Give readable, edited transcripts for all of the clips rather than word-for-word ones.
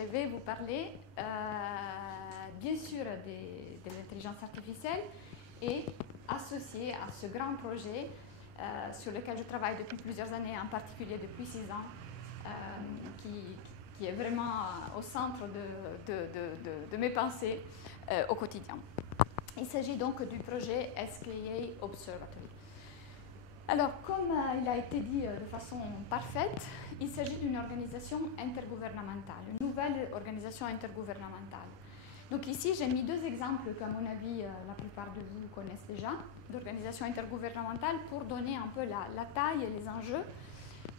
je vais vous parler bien sûr de l'intelligence artificielle et associé à ce grand projet sur lequel je travaille depuis plusieurs années, en particulier depuis 6 ans, qui est vraiment au centre de mes pensées au quotidien. Il s'agit donc du projet SKA Observatory. Alors, comme il a été dit de façon parfaite, il s'agit d'une organisation intergouvernementale, une nouvelle organisation intergouvernementale. Donc ici, j'ai mis 2 exemples qu'à mon avis, la plupart de vous connaissent déjà, d'organisations intergouvernementales pour donner un peu la taille et les enjeux,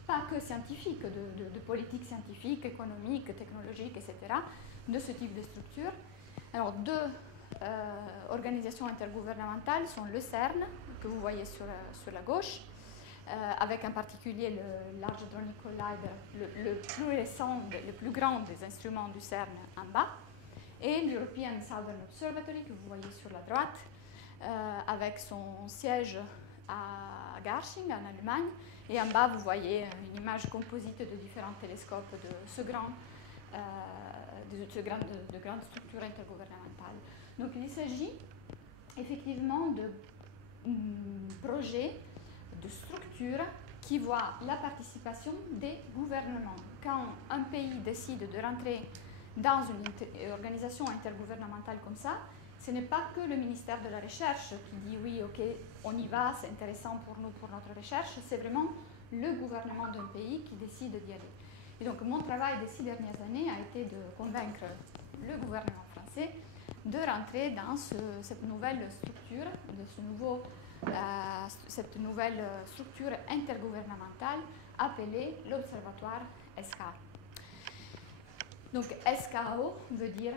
pas que scientifiques, de politique scientifique, économique, technologique, etc., de ce type de structure. Alors, 2 organisations intergouvernementales sont le CERN, que vous voyez sur la gauche, avec en particulier le Large Hadron Collider, le plus récent, le plus grand des instruments du CERN en bas, et l'European Southern Observatory, que vous voyez sur la droite, avec son siège à Garching, en Allemagne, et en bas, vous voyez une image composite de différents télescopes de ce grand de grandes structures intergouvernementales. Donc il s'agit effectivement de projets, de structures qui voient la participation des gouvernements. Quand un pays décide de rentrer dans une organisation intergouvernementale comme ça, ce n'est pas que le ministère de la Recherche qui dit oui, ok, on y va, c'est intéressant pour nous, pour notre recherche, c'est vraiment le gouvernement d'un pays qui décide d'y aller. Et donc mon travail des 6 dernières années a été de convaincre le gouvernement français de rentrer dans cette nouvelle structure, cette nouvelle structure intergouvernementale appelée l'Observatoire SKA. Donc SKO veut dire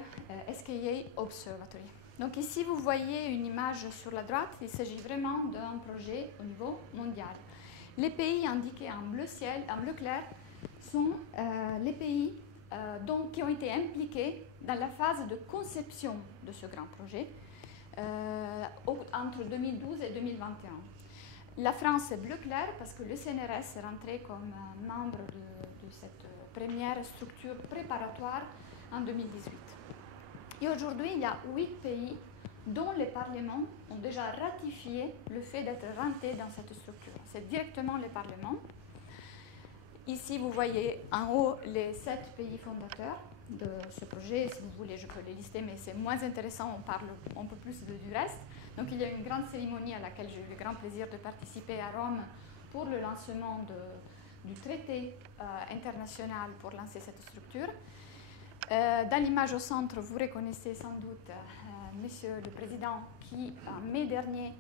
SKA Observatory. Donc ici vous voyez une image sur la droite, il s'agit vraiment d'un projet au niveau mondial. Les pays indiqués en bleu ciel, en bleu clair, sont les pays qui ont été impliqués dans la phase de conception de ce grand projet entre 2012 et 2021. La France est bleu clair parce que le CNRS est rentré comme membre de cette première structure préparatoire en 2018. Et aujourd'hui, il y a 8 pays dont les parlements ont déjà ratifié le fait d'être rentrés dans cette structure. C'est directement les parlements. Ici, vous voyez en haut les 7 pays fondateurs de ce projet. Si vous voulez, je peux les lister, mais c'est moins intéressant, on parle un peu plus du reste. Donc, il y a une grande cérémonie à laquelle j'ai eu le grand plaisir de participer à Rome pour le lancement du traité international pour lancer cette structure. Dans l'image au centre, vous reconnaissez sans doute Monsieur le Président qui, en mai dernier,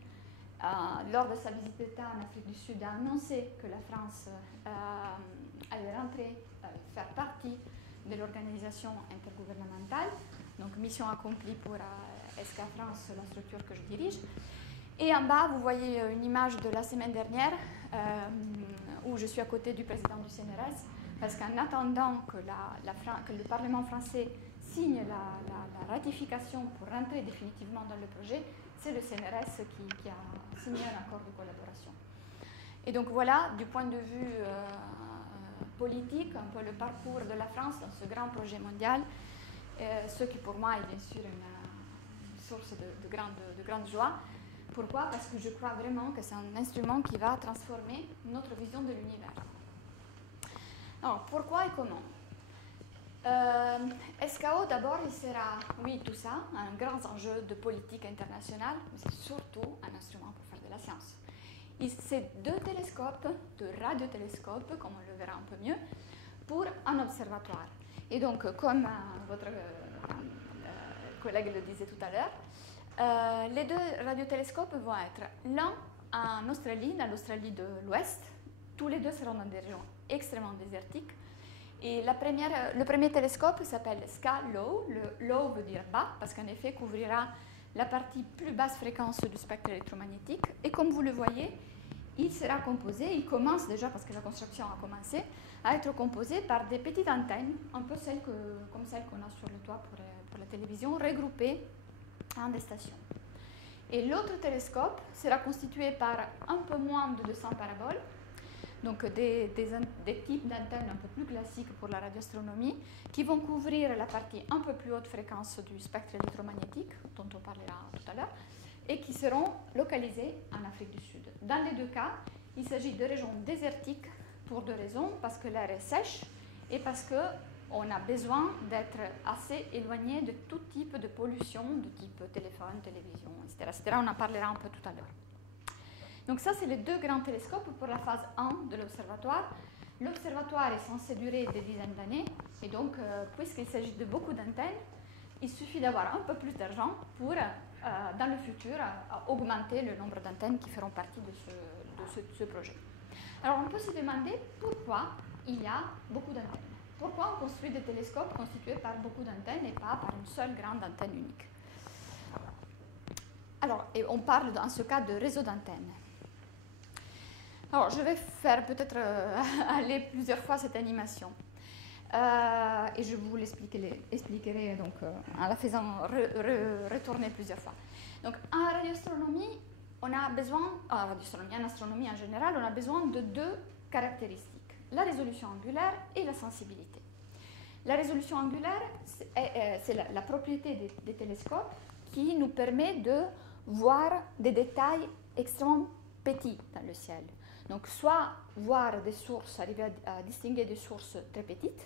lors de sa visite d'État en Afrique du Sud, a annoncé que la France allait rentrer, faire partie de l'organisation intergouvernementale. Donc, mission accomplie pour SKA France, la structure que je dirige. Et en bas, vous voyez une image de la semaine dernière où je suis à côté du président du CNRS, parce qu'en attendant que le Parlement français signe la ratification pour rentrer définitivement dans le projet, c'est le CNRS qui a signé un accord de collaboration. Et donc voilà, du point de vue politique, un peu le parcours de la France dans ce grand projet mondial, ce qui pour moi est bien sûr une source de grande joie. Pourquoi? Parce que je crois vraiment que c'est un instrument qui va transformer notre vision de l'univers. Alors, pourquoi et comment? SKO, d'abord, il sera, oui, tout ça, un grand enjeu de politique internationale, mais c'est surtout un instrument pour faire de la science. C'est 2 télescopes, 2 radiotélescopes, comme on le verra un peu mieux, pour un observatoire. Et donc, comme votre collègue le disait tout à l'heure, les 2 radiotélescopes vont être l'un en Australie, dans l'Australie de l'Ouest. Tous les 2 seront dans des régions extrêmement désertiques. Et le premier télescope s'appelle SKA-Low. Le Low veut dire bas, parce qu'en effet, couvrira la partie plus basse fréquence du spectre électromagnétique. Et comme vous le voyez, il sera composé, il commence déjà, parce que la construction a commencé, à être composé par des petites antennes, un peu comme celles qu'on a sur le toit pour la télévision, regroupées en des stations. Et l'autre télescope sera constitué par un peu moins de 200 paraboles, donc des types d'antennes un peu plus classiques pour la radioastronomie, qui vont couvrir la partie un peu plus haute fréquence du spectre électromagnétique, dont on parlera tout à l'heure, et qui seront localisées en Afrique du Sud. Dans les deux cas, il s'agit de régions désertiques pour deux raisons, parce que l'air est sèche et parce qu'on a besoin d'être assez éloigné de tout type de pollution, de type téléphone, télévision, etc. On en parlera un peu tout à l'heure. Donc ça, c'est les deux grands télescopes pour la phase 1 de l'observatoire. L'observatoire est censé durer des dizaines d'années, et donc, puisqu'il s'agit de beaucoup d'antennes, il suffit d'avoir un peu plus d'argent pour, dans le futur, augmenter le nombre d'antennes qui feront partie de ce projet. Alors, on peut se demander pourquoi il y a beaucoup d'antennes. Pourquoi on construit des télescopes constitués par beaucoup d'antennes et pas par une seule grande antenne unique? Alors, et on parle dans ce cas de réseau d'antennes. Alors, je vais faire peut-être aller plusieurs fois cette animation. Et je vous l'expliquerai donc, en la faisant retourner plusieurs fois. Donc, en radioastronomie, on a besoin, en astronomie en général, on a besoin de deux caractéristiques, la résolution angulaire et la sensibilité. La résolution angulaire, c'est la propriété des télescopes qui nous permet de voir des détails extrêmement petits dans le ciel. Donc, soit voir des sources, arriver à distinguer des sources très petites,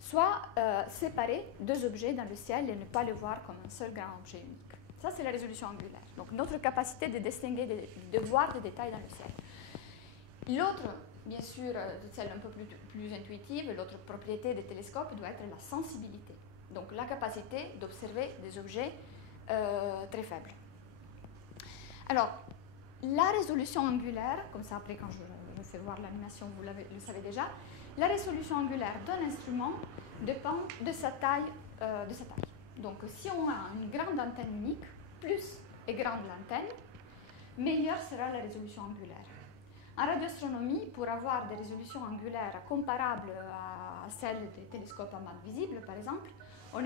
soit séparer deux objets dans le ciel et ne pas les voir comme un seul grand objet unique. Ça, c'est la résolution angulaire. Donc, notre capacité de distinguer, de voir des détails dans le ciel. L'autre, bien sûr, celle un peu plus intuitive, l'autre propriété des télescopes doit être la sensibilité. Donc, la capacité d'observer des objets très faibles. Alors, la résolution angulaire, comme ça après quand je vous fais voir l'animation, vous le savez déjà, la résolution angulaire d'un instrument dépend de sa taille. Donc si on a une grande antenne unique, plus est grande l'antenne, meilleure sera la résolution angulaire. En radioastronomie, pour avoir des résolutions angulaires comparables à celles des télescopes à masse visible, par exemple, on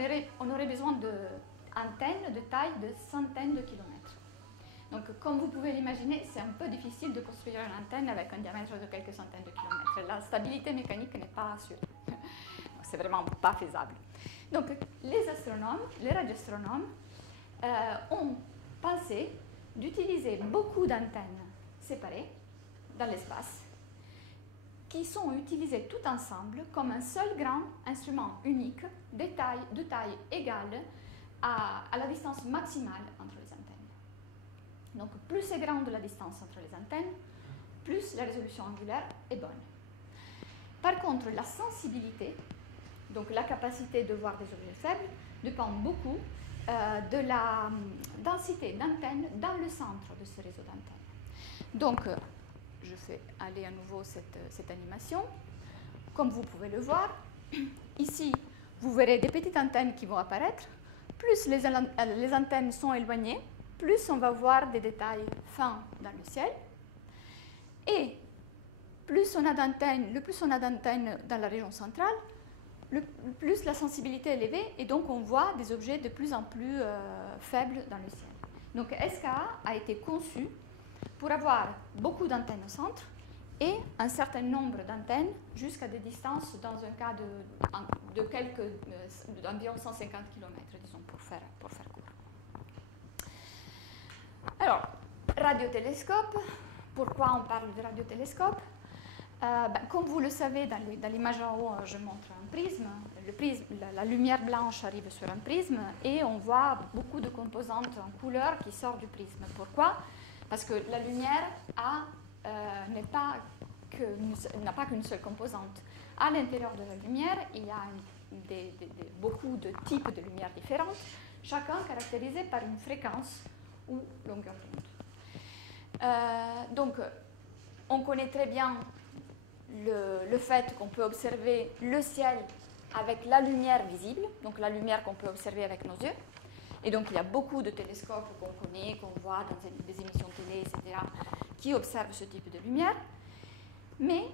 aurait besoin d'antennes de taille de centaines de kilomètres. Donc, comme vous pouvez l'imaginer, c'est un peu difficile de construire une antenne avec un diamètre de quelques centaines de kilomètres. La stabilité mécanique n'est pas assurée. C'est vraiment pas faisable. Donc, les astronomes, les radioastronomes, ont pensé d'utiliser beaucoup d'antennes séparées dans l'espace, qui sont utilisées tout ensemble comme un seul grand instrument unique de taille égale à la distance maximale entre les antennes. Donc, plus est grande la distance entre les antennes, plus la résolution angulaire est bonne. Par contre, la sensibilité, donc la capacité de voir des objets faibles, dépend beaucoup de la densité d'antennes dans le centre de ce réseau d'antennes. Donc, je fais aller à nouveau cette animation. Comme vous pouvez le voir, ici, vous verrez des petites antennes qui vont apparaître. Plus les antennes sont éloignées, plus on va voir des détails fins dans le ciel. Et le plus on a d'antennes dans la région centrale, plus la sensibilité est élevée, et donc on voit des objets de plus en plus faibles dans le ciel. Donc SKA a été conçu pour avoir beaucoup d'antennes au centre et un certain nombre d'antennes jusqu'à des distances, dans un cas d'environ 150 km, disons, pour faire court. Alors, radiotélescope, pourquoi on parle de radiotélescope? Comme vous le savez, dans l'image en haut, je montre un prisme. La lumière blanche arrive sur un prisme et on voit beaucoup de composantes en couleur qui sortent du prisme. Pourquoi? Parce que la lumière n'a pas qu'une seule composante. À l'intérieur de la lumière, il y a beaucoup de types de lumière différentes, chacun caractérisé par une fréquence ou longueur d'onde. Donc, on connaît très bien le fait qu'on peut observer le ciel avec la lumière visible, donc la lumière qu'on peut observer avec nos yeux. Et donc, il y a beaucoup de télescopes qu'on connaît, qu'on voit dans des émissions télé, etc., qui observent ce type de lumière. Mais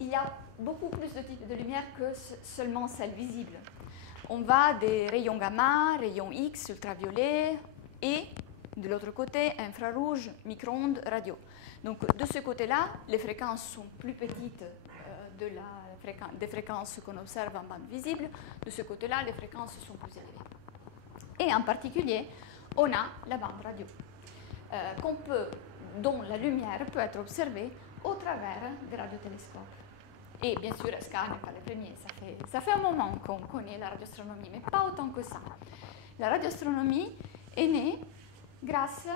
il y a beaucoup plus de types de lumière que seulement celle visible. On va des rayons gamma, rayons X, ultraviolets, et De l'autre côté, infrarouge, micro-ondes, radio. Donc de ce côté-là, les fréquences sont plus petites des fréquences qu'on observe en bande visible. De ce côté-là, les fréquences sont plus élevées. Et en particulier, on a la bande radio, dont la lumière peut être observée au travers des radiotélescopes. Et bien sûr, SCA n'est pas le premier. Ça fait un moment qu'on connaît la radioastronomie, mais pas autant que ça. La radioastronomie est née grâce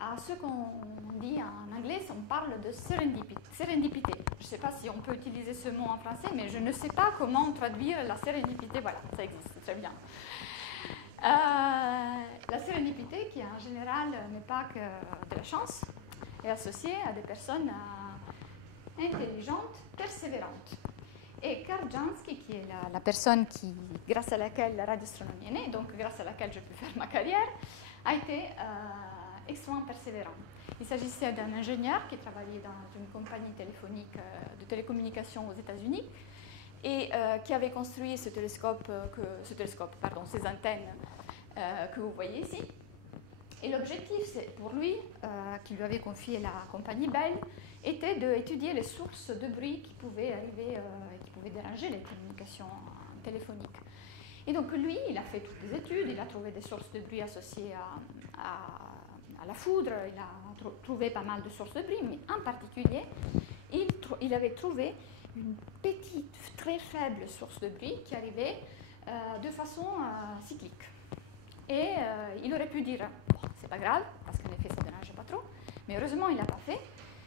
à ce qu'on dit en anglais, on parle de sérendipité. Je ne sais pas si on peut utiliser ce mot en français, mais je ne sais pas comment traduire la sérendipité. Voilà, ça existe, très bien. La sérendipité, qui en général n'est pas que de la chance, est associée à des personnes intelligentes, persévérantes. Et Karl Jansky, qui est la personne grâce à laquelle la radioastronomie est née, donc grâce à laquelle je peux faire ma carrière, a été extrêmement persévérant. Il s'agissait d'un ingénieur qui travaillait dans une compagnie téléphonique de télécommunications aux États-Unis et qui avait construit ces antennes que vous voyez ici. Et l'objectif, pour lui, qui lui avait confié la compagnie Bell, était d'étudier les sources de bruit qui pouvaient arriver et qui pouvaient déranger les communications téléphoniques. Et donc lui, il a fait toutes les études, il a trouvé des sources de bruit associées à la foudre, il a trouvé pas mal de sources de bruit, mais en particulier, il avait trouvé une petite, très faible source de bruit qui arrivait de façon cyclique. Et il aurait pu dire, bon, c'est pas grave, parce qu'en effet, ça ne dérange pas trop, mais heureusement, il ne l'a pas fait,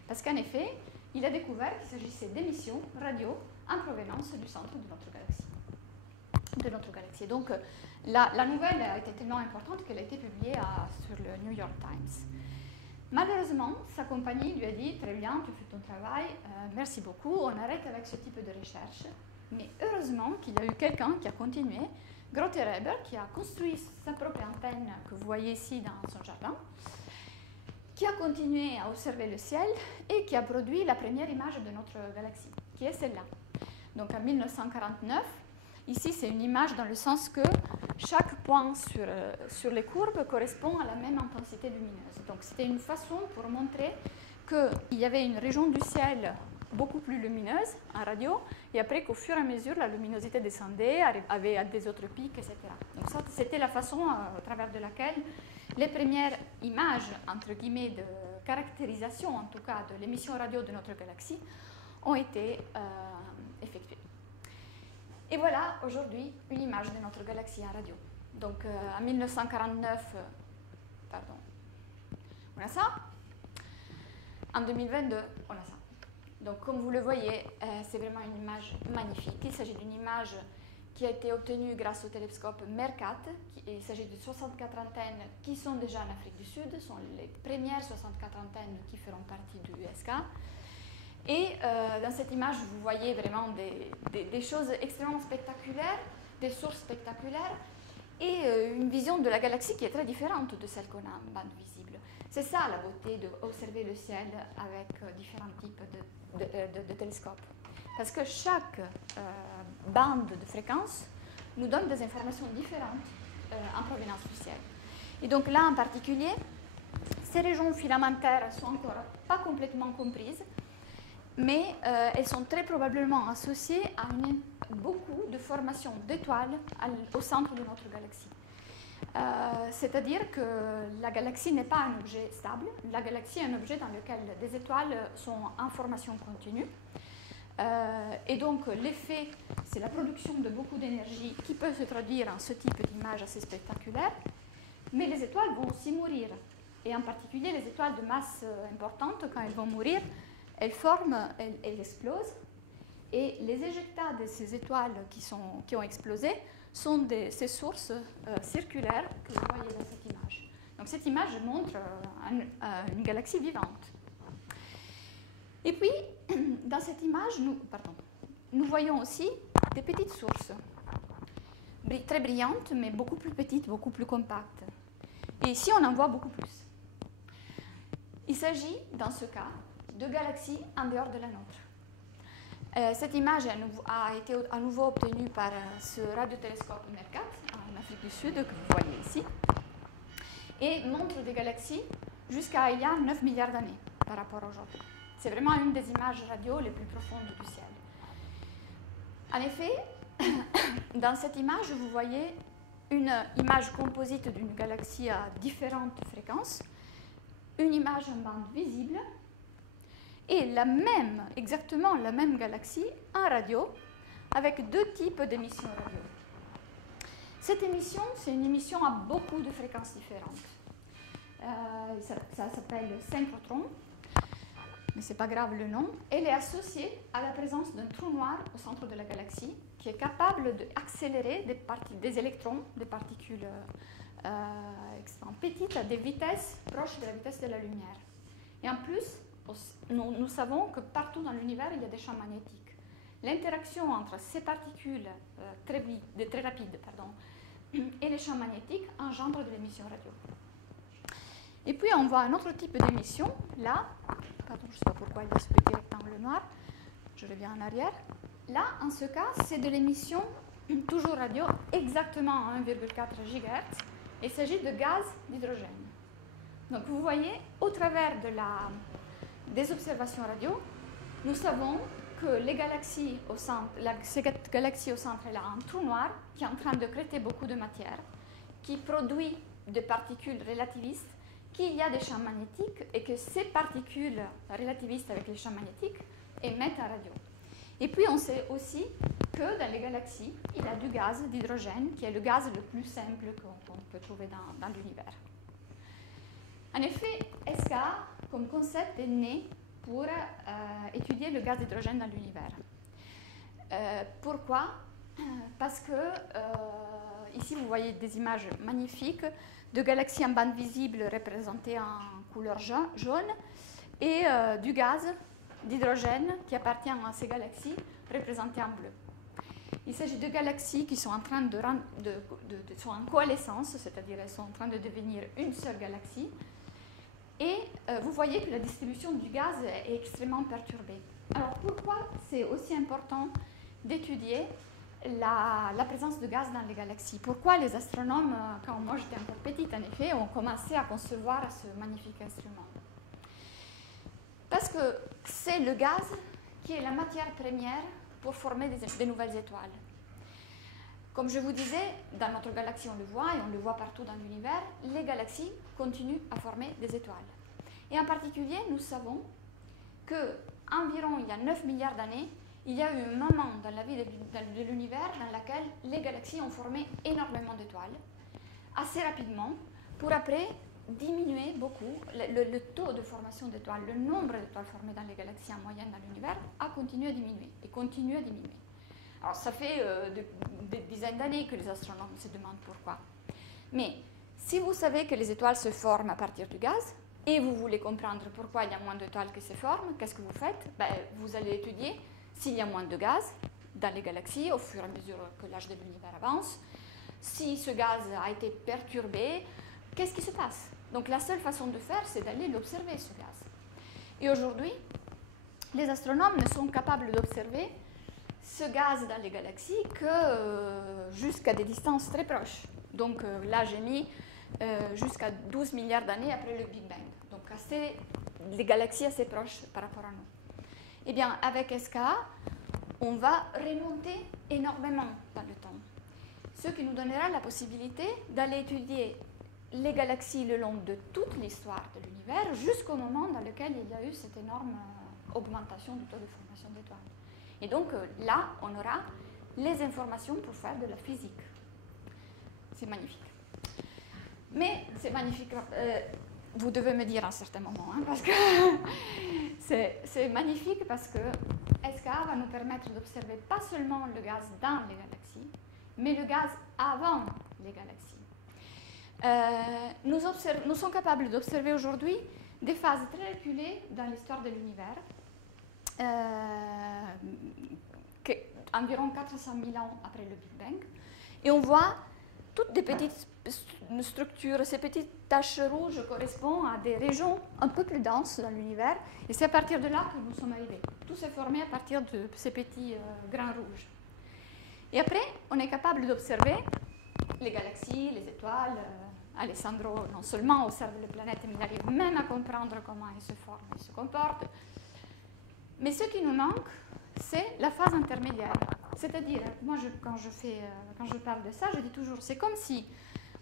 parce qu'en effet, il a découvert qu'il s'agissait d'émissions radio en provenance du centre de notre galaxie. Donc, la nouvelle a été tellement importante qu'elle a été publiée sur le New York Times. Malheureusement, sa compagnie lui a dit, très bien, tu fais ton travail, merci beaucoup, on arrête avec ce type de recherche. Mais heureusement qu'il y a eu quelqu'un qui a continué, Grote Reber, qui a construit sa propre antenne que vous voyez ici dans son jardin, qui a continué à observer le ciel et qui a produit la première image de notre galaxie, qui est celle-là. Donc en 1949, ici c'est une image dans le sens que chaque point sur les courbes correspond à la même intensité lumineuse. Donc c'était une façon pour montrer qu'il y avait une région du ciel beaucoup plus lumineuse en radio, et après qu'au fur et à mesure, la luminosité descendait, avait à des autres pics, etc. Donc ça, c'était la façon au travers de laquelle les premières images, entre guillemets, de caractérisation, en tout cas, de l'émission radio de notre galaxie, ont été effectuées. Et voilà, aujourd'hui, une image de notre galaxie en radio. Donc, en 1949, on a ça. En 2022, on a ça. Donc, comme vous le voyez, c'est vraiment une image magnifique. Il s'agit d'une image qui a été obtenue grâce au télescope MERCAT. Il s'agit de 64 antennes qui sont déjà en Afrique du Sud. Ce sont les premières 64 antennes qui feront partie du USK. Et dans cette image, vous voyez vraiment des choses extrêmement spectaculaires, des sources spectaculaires et une vision de la galaxie qui est très différente de celle qu'on a en bande visible. C'est ça la beauté d'observer le ciel avec différents types de télescopes. Parce que chaque bande de fréquence nous donne des informations différentes en provenance du ciel. Et donc là, en particulier, ces régions filamentaires ne sont encore pas complètement comprises, mais elles sont très probablement associées à beaucoup de formations d'étoiles au centre de notre galaxie. C'est-à-dire que la galaxie n'est pas un objet stable, la galaxie est un objet dans lequel des étoiles sont en formation continue. Et donc l'effet, c'est la production de beaucoup d'énergie qui peut se traduire en ce type d'image assez spectaculaire, mais les étoiles vont aussi mourir. Et en particulier les étoiles de masse importante, quand elles vont mourir, elles explosent. Et les éjectats de ces étoiles qui ont explosé sont ces sources circulaires que vous voyez dans cette image. Donc cette image montre une galaxie vivante. Et puis, dans cette image, nous voyons aussi des petites sources, très brillantes, mais beaucoup plus petites, beaucoup plus compactes. Et ici, on en voit beaucoup plus. Il s'agit, dans ce cas, de galaxies en dehors de la nôtre. Cette image a été à nouveau obtenue par ce radiotélescope MERCAT en Afrique du Sud que vous voyez ici. et montre des galaxies jusqu'à il y a 9 milliards d'années par rapport à aujourd'hui. C'est vraiment une des images radio les plus profondes du ciel. En effet, dans cette image, vous voyez une image composite d'une galaxie à différentes fréquences, une image en bande visible, et exactement la même galaxie en radio, avec deux types d'émissions radio. Cette émission, c'est une émission à beaucoup de fréquences différentes. Ça s'appelle synchrotron, mais ce n'est pas grave le nom. Elle est associée à la présence d'un trou noir au centre de la galaxie qui est capable d'accélérer des électrons, des particules extrêmement petites à des vitesses proches de la vitesse de la lumière. Et en plus, nous savons que partout dans l'univers, il y a des champs magnétiques. L'interaction entre ces particules très rapides et les champs magnétiques engendre de l'émission radio. Et puis on voit un autre type d'émission, là, pardon, je ne sais pas pourquoi il y a ce petit rectangle noir, je reviens en arrière. Là, en ce cas, c'est de l'émission toujours radio, exactement à 1,4 GHz. Il s'agit de gaz d'hydrogène. Donc vous voyez, au travers des observations radio, nous savons que les galaxies au centre, cette galaxie au centre, elle a un trou noir qui est en train de créer beaucoup de matière, qui produit des particules relativistes, qu'il y a des champs magnétiques et que ces particules relativistes avec les champs magnétiques émettent un radio. Et puis on sait aussi que dans les galaxies, il y a du gaz d'hydrogène, qui est le gaz le plus simple qu'on peut trouver dans l'univers. En effet, SKA, comme concept, est né pour étudier le gaz d'hydrogène dans l'univers. Pourquoi? Parce que ici, vous voyez des images magnifiques de galaxies en bande visible représentées en couleur jaune et du gaz d'hydrogène qui appartient à ces galaxies représentées en bleu. Il s'agit de galaxies qui sont en train sont en coalescence, c'est-à-dire elles sont en train de devenir une seule galaxie. Et vous voyez que la distribution du gaz est extrêmement perturbée. Alors pourquoi c'est aussi important d'étudier la présence de gaz dans les galaxies? Pourquoi les astronomes, quand moi j'étais encore petite en effet, ont commencé à concevoir ce magnifique instrument? Parce que c'est le gaz qui est la matière première pour former des nouvelles étoiles. Comme je vous disais, dans notre galaxie on le voit et on le voit partout dans l'univers, les galaxies continuent à former des étoiles. Et en particulier, nous savons qu'environ il y a 9 milliards d'années, il y a eu un moment dans la vie de l'univers dans lequel les galaxies ont formé énormément d'étoiles, assez rapidement, pour après diminuer beaucoup. Le taux de formation d'étoiles, le nombre d'étoiles formées dans les galaxies en moyenne dans l'univers a continué à diminuer et continue à diminuer. Alors ça fait des dizaines d'années que les astronomes se demandent pourquoi. Mais si vous savez que les étoiles se forment à partir du gaz, et vous voulez comprendre pourquoi il y a moins d'étoiles qui se forment, qu'est-ce que vous faites? Vous allez étudier s'il y a moins de gaz dans les galaxies au fur et à mesure que l'âge de l'univers avance. Si ce gaz a été perturbé, qu'est-ce qui se passe? Donc la seule façon de faire, c'est d'aller l'observer, ce gaz. Et aujourd'hui, les astronomes ne sont capables d'observer ce gaz dans les galaxies que jusqu'à des distances très proches. Donc là, j'ai mis jusqu'à 12 milliards d'années après le Big Bang. Donc les galaxies assez proches par rapport à nous. Eh bien, avec SKA, on va remonter énormément dans le temps. Ce qui nous donnera la possibilité d'aller étudier les galaxies le long de toute l'histoire de l'univers jusqu'au moment dans lequel il y a eu cette énorme augmentation du taux de formation d'étoiles. Et donc là, on aura les informations pour faire de la physique. C'est magnifique. Mais c'est magnifique, vous devez me dire à un certain moment, hein, parce que c'est magnifique parce que SKA va nous permettre d'observer pas seulement le gaz dans les galaxies, mais le gaz avant les galaxies. Nous sommes capables d'observer aujourd'hui des phases très reculées dans l'histoire de l'univers, environ 400 000 ans après le Big Bang, et on voit toutes des petites structures. Ces petites taches rouges correspondent à des régions un peu plus denses dans l'univers, et c'est à partir de là que nous sommes arrivés. Tout s'est formé à partir de ces petits grains rouges. Et après, on est capable d'observer les galaxies, les étoiles, Alessandro non seulement observe les planètes, mais il arrive même à comprendre comment elles se forment et se comportent. Mais ce qui nous manque, c'est la phase intermédiaire. C'est-à-dire, moi, quand je parle de ça, je dis toujours, c'est comme si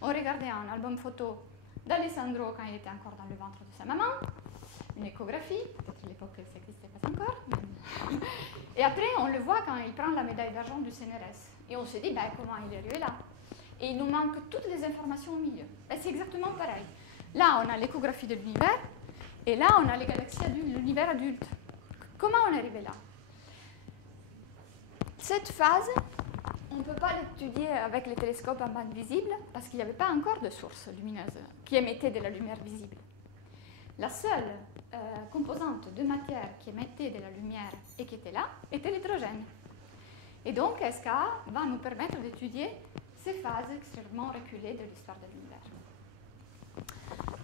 on regardait un album photo d'Alessandro quand il était encore dans le ventre de sa maman, une échographie, peut-être à l'époque ça n'existait pas encore, et après on le voit quand il prend la médaille d'argent du CNRS. Et on se dit, ben, comment il est arrivé là? Et il nous manque toutes les informations au milieu. Ben, c'est exactement pareil. Là, on a l'échographie de l'univers, et là, on a les galaxies adultes, l'univers adulte. Comment on est arrivé là? Cette phase, on ne peut pas l'étudier avec les télescopes en bande visible parce qu'il n'y avait pas encore de source lumineuse qui émettait de la lumière visible. La seule composante de matière qui émettait de la lumière et qui était là était l'hydrogène. Et donc, SKA va nous permettre d'étudier ces phases extrêmement reculées de l'histoire de l'univers.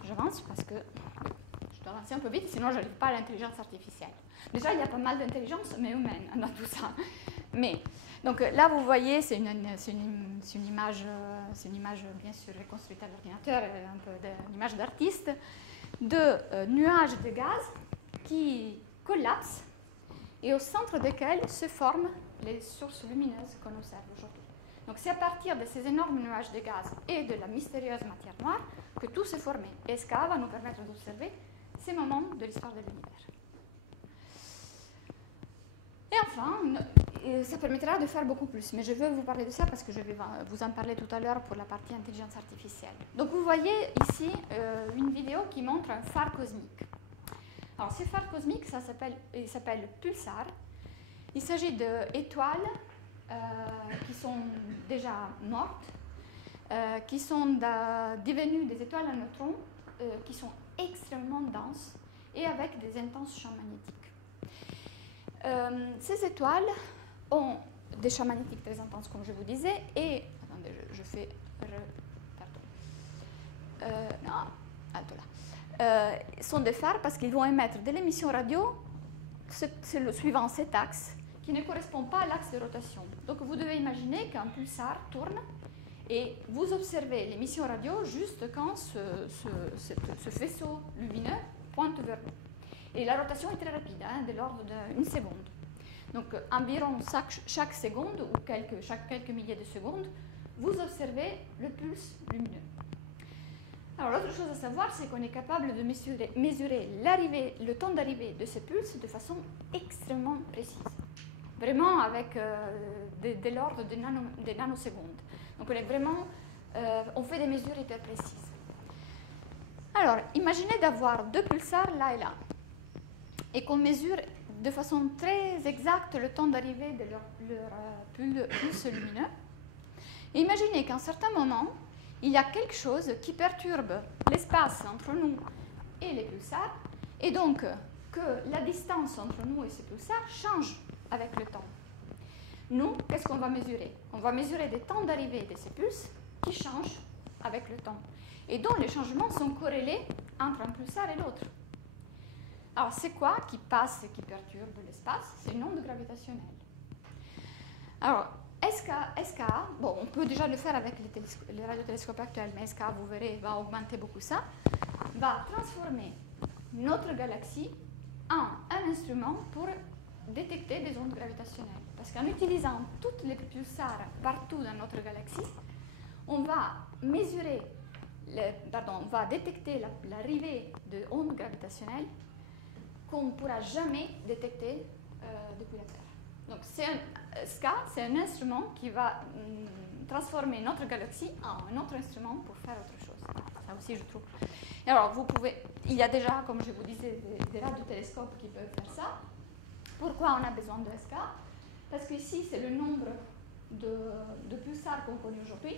J'avance parce que je dois avancer un peu vite, sinon je n'arrive pas à l'intelligence artificielle. Déjà, il y a pas mal d'intelligence, mais humaine, dans tout ça. Mais, donc là, vous voyez, c'est une image bien sûr reconstruite à l'ordinateur, un peu une image d'artiste, de nuages de gaz qui collapsent et au centre desquels se forment les sources lumineuses qu'on observe aujourd'hui. Donc c'est à partir de ces énormes nuages de gaz et de la mystérieuse matière noire que tout s'est formé. Et SKA va nous permettre d'observer ces moments de l'histoire de l'univers. Et enfin, ça permettra de faire beaucoup plus. Mais je vais vous parler de ça parce que je vais vous en parler tout à l'heure pour la partie intelligence artificielle. Donc vous voyez ici une vidéo qui montre un phare cosmique. Alors ces phares cosmiques, il s'appelle pulsar. Il s'agit d'étoiles qui sont déjà mortes, qui sont devenues des étoiles à neutrons qui sont extrêmement denses et avec des intenses champs magnétiques. Ces étoiles ont des champs magnétiques très intenses, comme je vous disais, et... Attendez, je fais... sont des phares parce qu'ils vont émettre de l'émission radio, c'est le suivant cet axe, qui ne correspond pas à l'axe de rotation. Donc vous devez imaginer qu'un pulsar tourne et vous observez l'émission radio juste quand ce faisceau lumineux pointe vers vous. Et la rotation est très rapide, de l'ordre d'une seconde. Donc environ chaque seconde ou chaque quelques milliers de secondes, vous observez le pulse lumineux. Alors l'autre chose à savoir, c'est qu'on est capable de mesurer le temps d'arrivée de ces pulses de façon extrêmement précise. Vraiment avec de l'ordre des nanosecondes. Donc on fait des mesures hyper précises. Alors, imaginez d'avoir deux pulsars là et là, et qu'on mesure de façon très exacte le temps d'arrivée de leur pulse lumineux. Et imaginez qu'à un certain moment, il y a quelque chose qui perturbe l'espace entre nous et les pulsars, et donc que la distance entre nous et ces pulsars change avec le temps. Nous, qu'est-ce qu'on va mesurer? On va mesurer des temps d'arrivée de ces pulses qui changent avec le temps, et dont les changements sont corrélés entre un pulsar et l'autre. Alors, c'est quoi qui passe et qui perturbe l'espace? C'est une onde gravitationnelle. Alors, SKA, bon, on peut déjà le faire avec les radiotélescopes actuels, mais SKA, vous verrez, va augmenter beaucoup ça, va transformer notre galaxie en un instrument pour détecter des ondes gravitationnelles. Parce qu'en utilisant toutes les pulsars partout dans notre galaxie, on va on va détecter l'arrivée de ondes gravitationnelles qu'on ne pourra jamais détecter depuis la Terre. Donc SKA, c'est un instrument qui va transformer notre galaxie en un autre instrument pour faire autre chose. Ça aussi, je trouve. Et alors, il y a déjà, comme je vous disais, des radiotélescopes qui peuvent faire ça. Pourquoi on a besoin de SKA? Parce qu'ici, c'est le nombre de pulsars qu'on connaît aujourd'hui.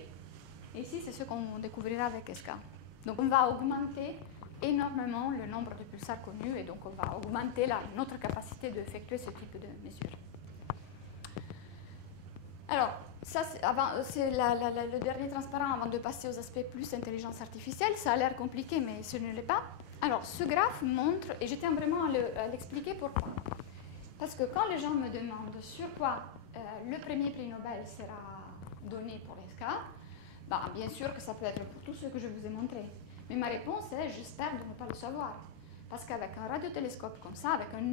Et ici, c'est ce qu'on découvrira avec SKA. Donc, on va augmenter énormément le nombre de pulsars connus et donc on va augmenter notre capacité d'effectuer ce type de mesures. Alors, ça, c'est le dernier transparent avant de passer aux aspects plus intelligence artificielle. Ça a l'air compliqué, mais ce ne l'est pas. Alors, ce graphe montre, et je tiens vraiment à l'expliquer pourquoi. Parce que quand les gens me demandent sur quoi le premier prix Nobel sera donné pour SKA, Bah, bien sûr que ça peut être pour tous ceux que je vous ai montrés. Mais ma réponse est, j'espère de ne pas le savoir. Parce qu'avec un radiotélescope comme ça, avec une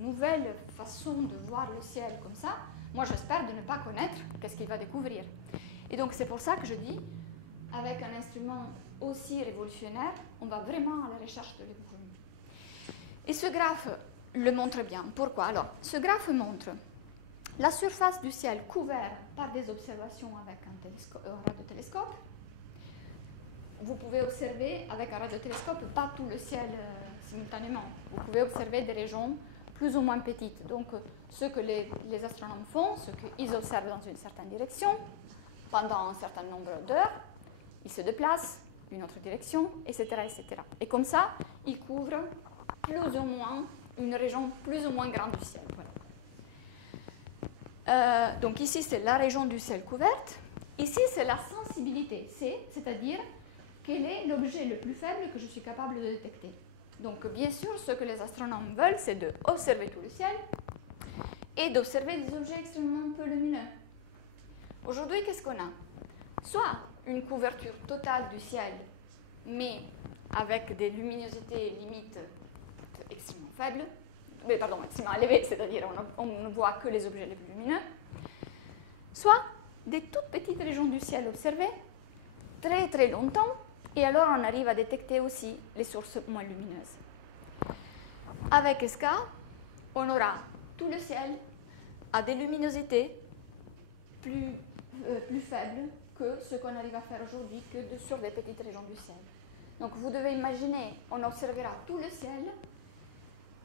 nouvelle façon de voir le ciel comme ça, moi j'espère de ne pas connaître qu'est-ce qu'il va découvrir. Et donc c'est pour ça que je dis, avec un instrument aussi révolutionnaire, on va vraiment à la recherche de l'inconnu. Et ce graphe le montre bien. Pourquoi? Alors, ce graphe montre la surface du ciel couverte par des observations avec un radiotélescope. Vous pouvez observer avec un radiotélescope pas tout le ciel simultanément. Vous pouvez observer des régions plus ou moins petites. Donc, ce que les astronomes font, ce qu'ils observent dans une certaine direction, pendant un certain nombre d'heures, ils se déplacent d'une autre direction, etc., etc. Et comme ça, ils couvrent plus ou moins une région plus ou moins grande du ciel. Voilà. Donc ici, c'est la région du ciel couverte. Ici, c'est la sensibilité, c'est-à-dire quel est l'objet le plus faible que je suis capable de détecter. Donc, bien sûr, ce que les astronomes veulent, c'est d'observer tout le ciel et d'observer des objets extrêmement peu lumineux. Aujourd'hui, qu'est-ce qu'on a? Soit une couverture totale du ciel, mais avec des luminosités limites extrêmement faibles, extrêmement élevées, c'est-à-dire on ne voit que les objets les plus lumineux, soit des toutes petites régions du ciel observées très très longtemps, et alors on arrive à détecter aussi les sources moins lumineuses. Avec ESCA, on aura tout le ciel à des luminosités plus faibles que ce qu'on arrive à faire aujourd'hui que sur des petites régions du ciel. Donc vous devez imaginer, on observera tout le ciel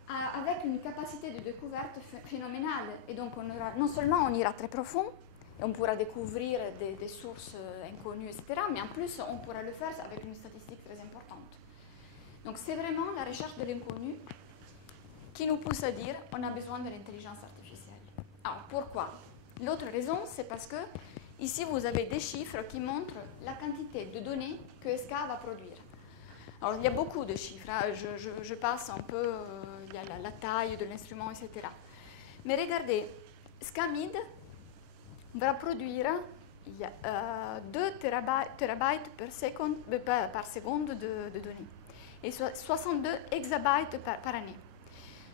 avec une capacité de découverte phénoménale. Et donc non seulement on ira très profond, et on pourra découvrir des sources inconnues, etc., mais en plus on pourra le faire avec une statistique très importante. Donc c'est vraiment la recherche de l'inconnu qui nous pousse à dire on a besoin de l'intelligence artificielle. Alors pourquoi? L'autre raison, c'est parce que ici vous avez des chiffres qui montrent la quantité de données que ESCA va produire. Alors il y a beaucoup de chiffres, hein. Je passe un peu, il y a la taille de l'instrument, etc. Mais regardez, SCAMID va produire 2 terabytes par seconde de données et 62 exabytes par année.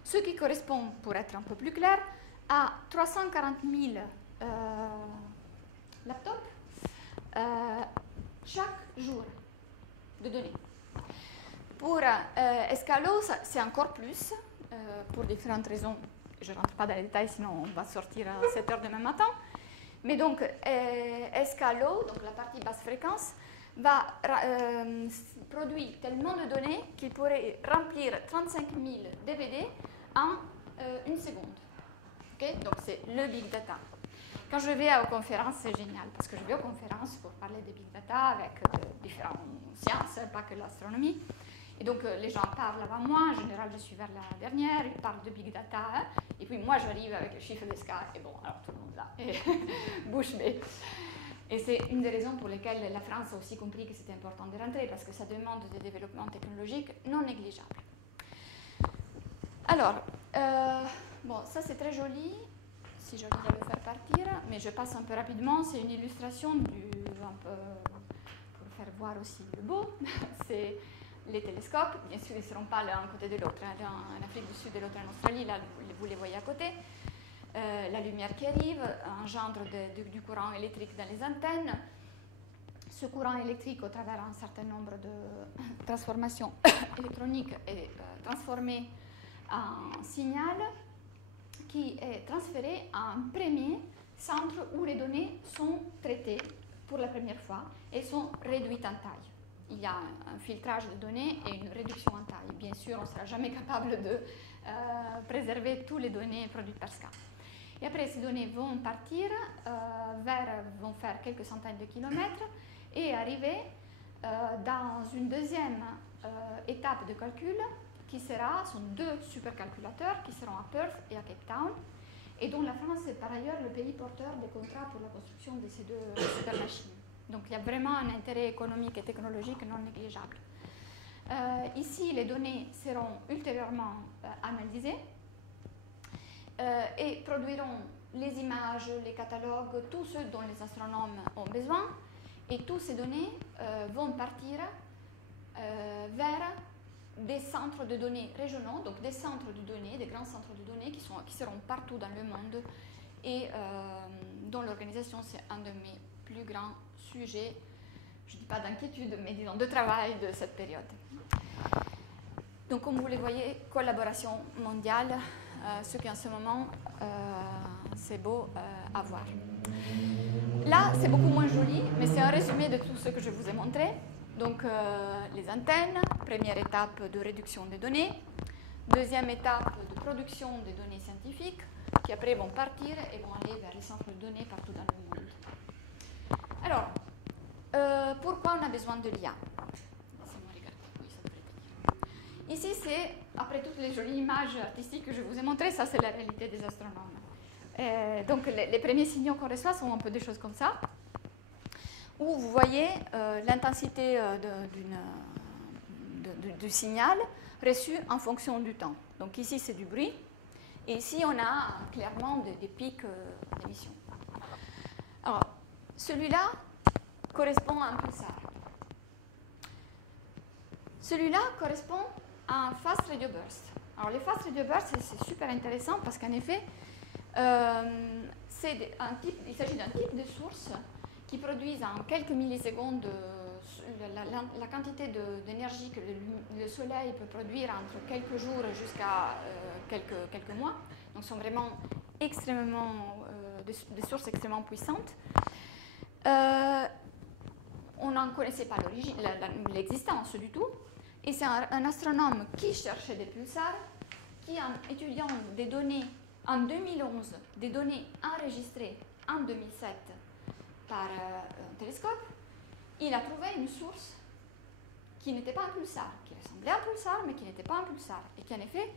Ce qui correspond, pour être un peu plus clair, à 340 000 laptops chaque jour de données. Pour Escalo, c'est encore plus, pour différentes raisons. Je ne rentre pas dans les détails, sinon on va sortir à 7 h demain matin. Mais donc, Escalo, donc la partie basse fréquence, va produire tellement de données qu'il pourrait remplir 35 000 DVD en une seconde. Okay? Donc, c'est le big data. Quand je vais aux conférences, c'est génial, parce que je vais aux conférences pour parler de big data avec différentes sciences, pas que l'astronomie. Et donc, les gens parlent avant moi, en général, je suis vers la dernière, ils parlent de big data, hein, et puis moi, j'arrive avec le chiffre d'ESCA, et bon, alors tout le monde là, et bouche bée. Et c'est une des raisons pour lesquelles la France a aussi compris que c'était important de rentrer, parce que ça demande des développements technologiques non négligeables. Alors, bon, ça c'est très joli, si j'arrive à le faire partir, mais je passe un peu rapidement, c'est une illustration pour faire voir aussi le beau, c'est les télescopes, bien sûr ils ne seront pas l'un à côté de l'autre, l'un en Afrique du Sud et l'autre en Australie, là vous les voyez à côté. La lumière qui arrive engendre du courant électrique dans les antennes. Ce courant électrique, au travers un certain nombre de transformations électroniques, est transformé en signal qui est transféré à un premier centre où les données sont traitées pour la première fois et sont réduites en taille. Il y a un filtrage de données et une réduction en taille. Bien sûr, on ne sera jamais capable de préserver toutes les données produites par SCA. Et après, ces données vont partir, vont faire quelques centaines de kilomètres et arriver dans une deuxième étape de calcul qui sont 2 supercalculateurs qui seront à Perth et à Cape Town et dont la France est par ailleurs le pays porteur des contrats pour la construction de ces 2 supermachines. Donc il y a vraiment un intérêt économique et technologique non négligeable. Ici, les données seront ultérieurement analysées et produiront les images, les catalogues, tout ce dont les astronomes ont besoin. Et toutes ces données vont partir vers des centres de données régionaux, donc des centres de données, des grands centres de données qui seront partout dans le monde et dont l'organisation, c'est un de mes plus grands sujets, je ne dis pas d'inquiétude, mais disons de travail de cette période. Donc comme vous le voyez, collaboration mondiale, ce qui en ce moment, c'est beau à voir. Là, c'est beaucoup moins joli, mais c'est un résumé de tout ce que je vous ai montré. Donc, les antennes, première étape de réduction des données, deuxième étape de production des données scientifiques, qui après vont partir et vont aller vers les centres de données partout dans le monde. Alors, pourquoi on a besoin de l'IA? Ici, c'est, après toutes les jolies images artistiques que je vous ai montrées, ça c'est la réalité des astronomes. Donc, les premiers signaux qu'on reçoit sont un peu des choses comme ça, où vous voyez l'intensité du signal reçu en fonction du temps. Donc ici, c'est du bruit, et ici, on a clairement des pics d'émission. Alors, celui-là correspond à un pulsar. Celui-là correspond à un fast radio burst. Alors, les fast radio bursts, c'est super intéressant parce qu'en effet, il s'agit d'un type de source qui produisent en quelques millisecondes la quantité d'énergie que le Soleil peut produire entre quelques jours jusqu'à quelques mois. Donc, ce sont vraiment extrêmement, des sources extrêmement puissantes. On n'en connaissait pas l'existence du tout. Et c'est un astronome qui cherchait des pulsars, qui, en étudiant des données en 2011, des données enregistrées en 2007, par un télescope, il a trouvé une source qui n'était pas un pulsar, qui ressemblait à un pulsar, mais qui n'était pas un pulsar. Et qu'en effet,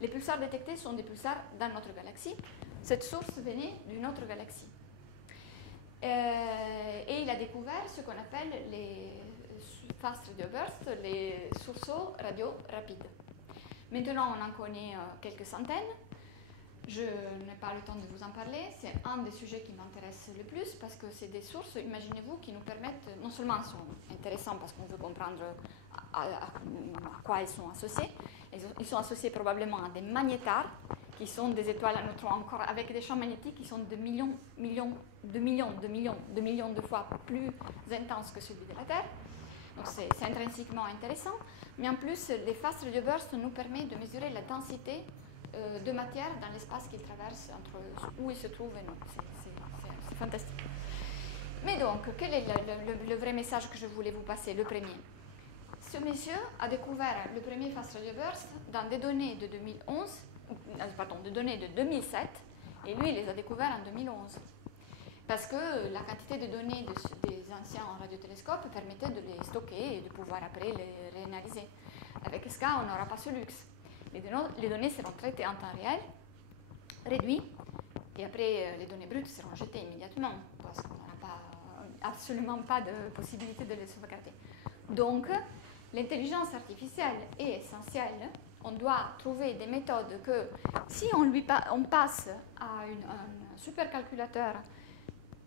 les pulsars détectés sont des pulsars dans notre galaxie. Cette source venait d'une autre galaxie. Et il a découvert ce qu'on appelle les fast radio bursts, les sursauts radio rapides. Maintenant, on en connaît quelques centaines. Je n'ai pas le temps de vous en parler, c'est un des sujets qui m'intéresse le plus parce que c'est des sources, imaginez-vous, qui nous permettent, non seulement sont intéressants parce qu'on veut comprendre à quoi ils sont associés, ils sont associés probablement à des magnétars qui sont des étoiles à neutrons encore avec des champs magnétiques qui sont de millions de fois plus intenses que celui de la Terre. Donc c'est intrinsèquement intéressant, mais en plus les fast radio bursts nous permettent de mesurer la densité de matière dans l'espace qu'il traverse entre où il se trouve et nous. C'est fantastique. Mais donc, quel est le vrai message que je voulais vous passer, le premier? Ce monsieur a découvert le premier fast radio burst dans des données de 2007, et lui, il les a découverts en 2011. Parce que la quantité de données des anciens radiotélescopes permettait de les stocker et de pouvoir après les réanalyser. Avec SCA, on n'aura pas ce luxe. Les données seront traitées en temps réel, réduit, et après les données brutes seront jetées immédiatement, parce qu'on n'aura absolument pas de possibilité de les sauvegarder. Donc, l'intelligence artificielle est essentielle. On doit trouver des méthodes que, si on passe à un supercalculateur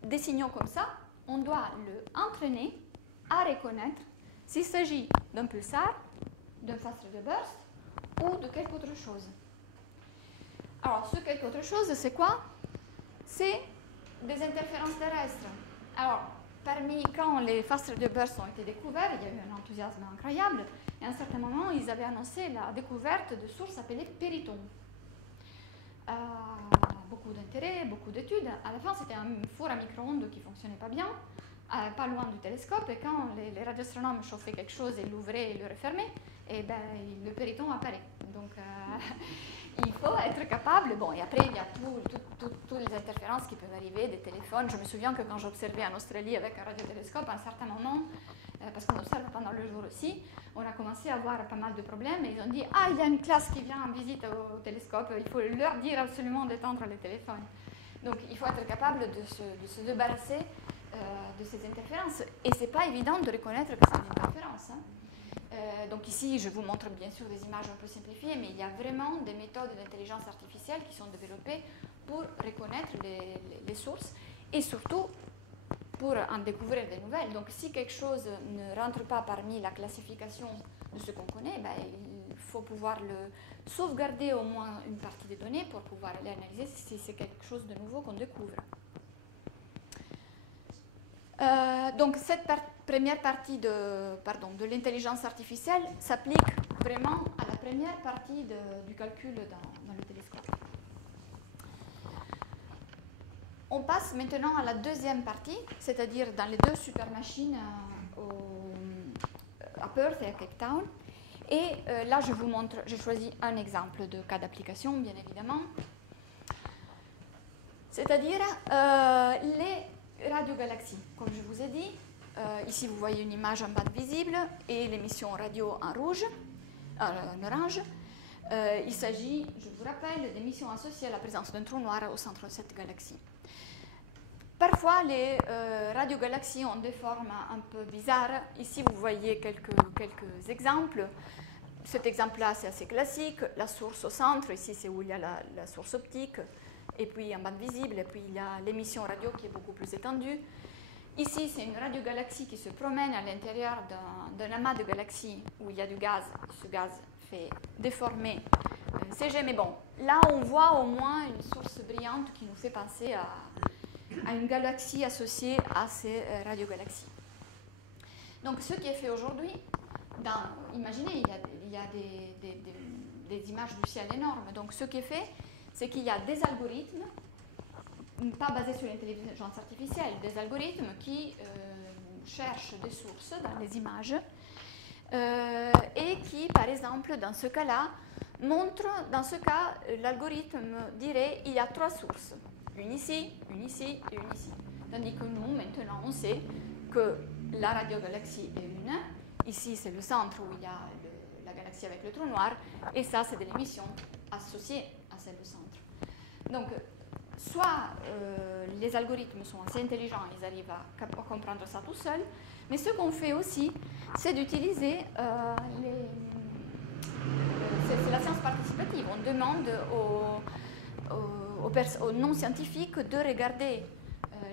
des signaux comme ça, on doit l'entraîner à reconnaître s'il s'agit d'un pulsar, d'un fast radio burst, ou de quelque autre chose. Alors, ce quelque autre chose, c'est quoi? C'est des interférences terrestres. Alors, quand les fast radio bursts ont été découverts, il y a eu un enthousiasme incroyable, et à un certain moment, ils avaient annoncé la découverte de sources appelées péritons. Beaucoup d'intérêt, beaucoup d'études. À la fin, c'était un four à micro-ondes qui ne fonctionnait pas bien, pas loin du télescope, et quand les radioastronomes chauffaient quelque chose et l'ouvraient et le refermaient, et ben, le périton apparaît. Donc, il faut être capable. Bon, et après, il y a toutes les interférences qui peuvent arriver, des téléphones. Je me souviens que quand j'observais en Australie avec un radiotélescope, à un certain moment, parce qu'on observe pendant le jour aussi, on a commencé à avoir pas mal de problèmes. Et ils ont dit, ah, il y a une classe qui vient en visite au télescope, il faut leur dire absolument d'éteindre les téléphones. Donc, il faut être capable de se débarrasser de ces interférences. Et ce n'est pas évident de reconnaître que c'est une interférence. Hein. Donc ici, je vous montre bien sûr des images un peu simplifiées, mais il y a vraiment des méthodes d'intelligence artificielle qui sont développées pour reconnaître les sources et surtout pour en découvrir de nouvelles. Donc si quelque chose ne rentre pas parmi la classification de ce qu'on connaît, ben, il faut pouvoir le sauvegarder au moins une partie des données pour pouvoir aller analyser si c'est quelque chose de nouveau qu'on découvre. Donc cette première partie de l'intelligence artificielle s'applique vraiment à la première partie du calcul dans le télescope. On passe maintenant à la deuxième partie, c'est-à-dire dans les deux supermachines à Perth et à Cape Town. Et là, je vous montre, j'ai choisi un exemple de cas d'application, bien évidemment. C'est-à-dire les radiogalaxies. Comme je vous ai dit, ici vous voyez une image en bande visible et l'émission radio en rouge, en orange. Il s'agit, je vous rappelle, d'émissions associées à la présence d'un trou noir au centre de cette galaxie. Parfois, les radiogalaxies ont des formes un peu bizarres. Ici, vous voyez quelques exemples. Cet exemple-là, c'est assez classique. La source au centre, ici, c'est où il y a la source optique. Et puis en bande visible, et puis il y a l'émission radio qui est beaucoup plus étendue. Ici, c'est une radiogalaxie qui se promène à l'intérieur d'un amas de galaxies où il y a du gaz. Ce gaz fait déformer CG. Mais bon, là, on voit au moins une source brillante qui nous fait penser à une galaxie associée à ces radiogalaxies. Donc, ce qui est fait aujourd'hui, imaginez, il y a des images du ciel énormes. Donc, ce qui est fait, c'est qu'il y a des algorithmes, pas basés sur l'intelligence artificielle, des algorithmes qui cherchent des sources dans les images et qui, par exemple, dans ce cas-là, montrent, dans ce cas, l'algorithme dirait il y a 3 sources. Une ici et une ici. Tandis que nous, maintenant, on sait que la radiogalaxie est une. Ici, c'est le centre où il y a la galaxie avec le trou noir. Et ça, c'est de l'émission associée à celle du centre. Donc, soit les algorithmes sont assez intelligents, ils arrivent à comprendre ça tout seuls. Mais ce qu'on fait aussi, c'est d'utiliser c'est la science participative. On demande aux non-scientifiques de regarder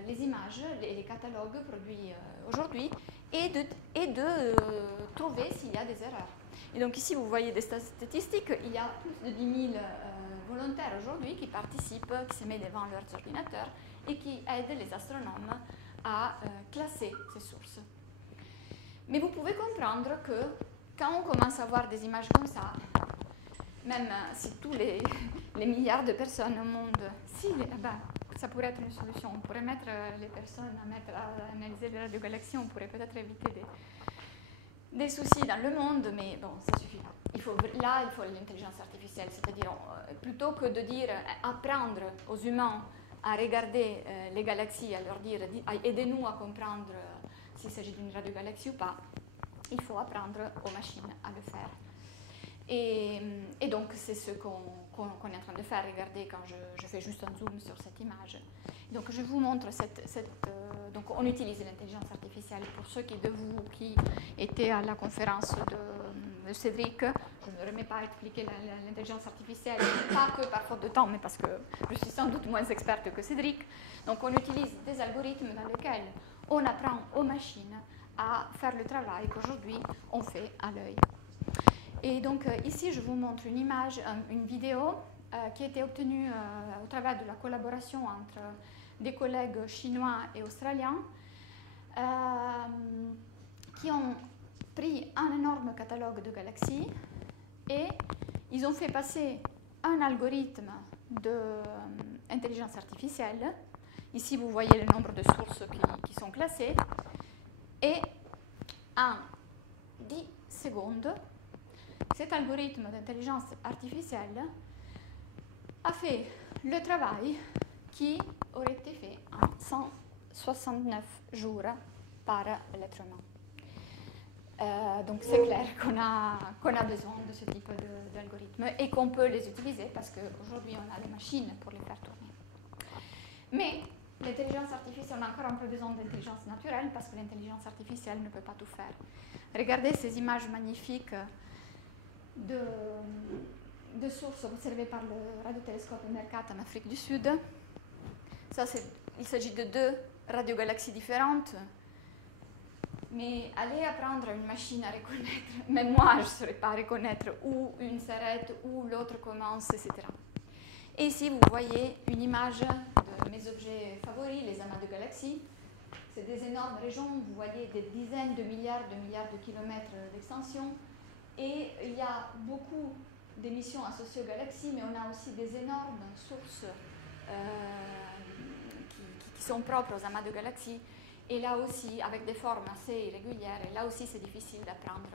les images, les catalogues produits aujourd'hui et de trouver s'il y a des erreurs. Et donc ici, vous voyez des statistiques. Il y a plus de 10 000 volontaires aujourd'hui qui participent, qui se mettent devant leurs ordinateurs et qui aident les astronomes à classer ces sources. Mais vous pouvez comprendre que quand on commence à voir des images comme ça, même si tous les milliards de personnes au monde, ça pourrait être une solution. On pourrait mettre les personnes à analyser les radiogalaxies, on pourrait peut-être éviter des soucis dans le monde, mais bon, ça suffit pas. Il faut l'intelligence artificielle, c'est-à-dire plutôt que de dire apprendre aux humains à regarder les galaxies, à leur dire aidez-nous à comprendre s'il s'agit d'une radiogalaxie ou pas, il faut apprendre aux machines à le faire. Et donc, c'est ce qu'on est en train de faire. Regardez quand je fais juste un zoom sur cette image. Donc, je vous montre donc, on utilise l'intelligence artificielle. Pour ceux de vous qui étaient à la conférence de Cédric, je ne me remets pas à expliquer l'intelligence artificielle, pas que par faute de temps, mais parce que je suis sans doute moins experte que Cédric. Donc, on utilise des algorithmes dans lesquels on apprend aux machines à faire le travail qu'aujourd'hui on fait à l'œil. Et donc ici, je vous montre une image, une vidéo qui a été obtenue au travers de la collaboration entre des collègues chinois et australiens qui ont pris un énorme catalogue de galaxies et ils ont fait passer un algorithme d'intelligence artificielle. Ici, vous voyez le nombre de sources qui sont classées. Et en 10 secondes, cet algorithme d'intelligence artificielle a fait le travail qui aurait été fait en 169 jours par l'être humain. Donc c'est clair qu'on a besoin de ce type d'algorithmes et qu'on peut les utiliser parce qu'aujourd'hui on a les machines pour les faire tourner. Mais l'intelligence artificielle, on a encore un peu besoin d'intelligence naturelle parce que l'intelligence artificielle ne peut pas tout faire. Regardez ces images magnifiques de sources observées par le radiotélescope Mercator en Afrique du Sud. Ça, il s'agit de 2 radiogalaxies différentes. Mais aller apprendre une machine à reconnaître, même moi je ne saurais pas reconnaître où une s'arrête, où l'autre commence, etc. Et ici vous voyez une image de mes objets favoris, les amas de galaxies. C'est des énormes régions, vous voyez des dizaines de milliards de kilomètres d'extension. Et il y a beaucoup d'émissions associées aux galaxies, mais on a aussi des énormes sources qui sont propres aux amas de galaxies. Et là aussi, avec des formes assez irrégulières, et là aussi c'est difficile d'apprendre.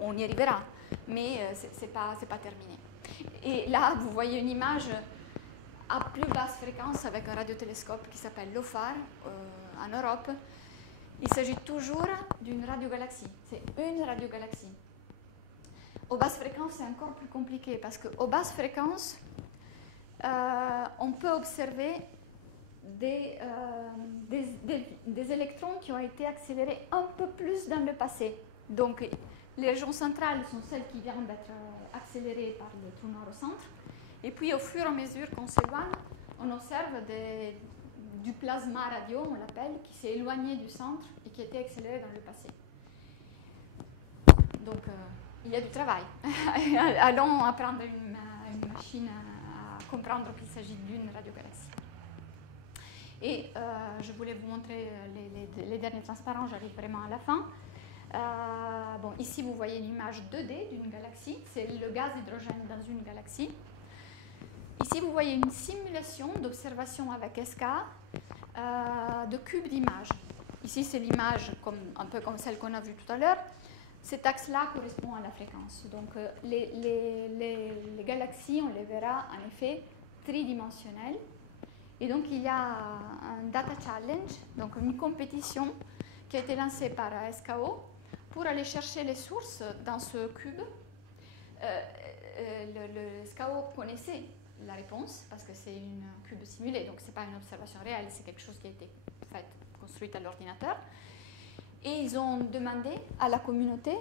On y arrivera, mais ce n'est pas terminé. Et là, vous voyez une image à plus basse fréquence avec un radiotélescope qui s'appelle LOFAR en Europe. Il s'agit toujours d'une radiogalaxie. C'est une radiogalaxie. Aux basses fréquences, c'est encore plus compliqué parce qu'aux basses fréquences, on peut observer des électrons qui ont été accélérés un peu plus dans le passé. Donc, les régions centrales sont celles qui viennent d'être accélérées par le trou noir au centre. Et puis, au fur et à mesure qu'on s'éloigne, on observe du plasma radio, on l'appelle, qui s'est éloigné du centre et qui a été accéléré dans le passé. Donc, il y a du travail. Allons apprendre une machine à comprendre qu'il s'agit d'une radiogalaxie. Et je voulais vous montrer les derniers transparents, j'arrive vraiment à la fin. Bon, ici, vous voyez une image 2D d'une galaxie, c'est le gaz hydrogène dans une galaxie. Ici, vous voyez une simulation d'observation avec SK de cubes d'images. Ici, c'est l'image un peu comme celle qu'on a vue tout à l'heure. Cet axe-là correspond à la fréquence. Donc, les galaxies, on les verra en effet tridimensionnelles. Et donc, il y a un Data Challenge, donc une compétition qui a été lancée par SKO pour aller chercher les sources dans ce cube. Le SKO connaissait la réponse parce que c'est une cube simulée, donc ce n'est pas une observation réelle, c'est quelque chose qui a été construit à l'ordinateur. Et ils ont demandé à la communauté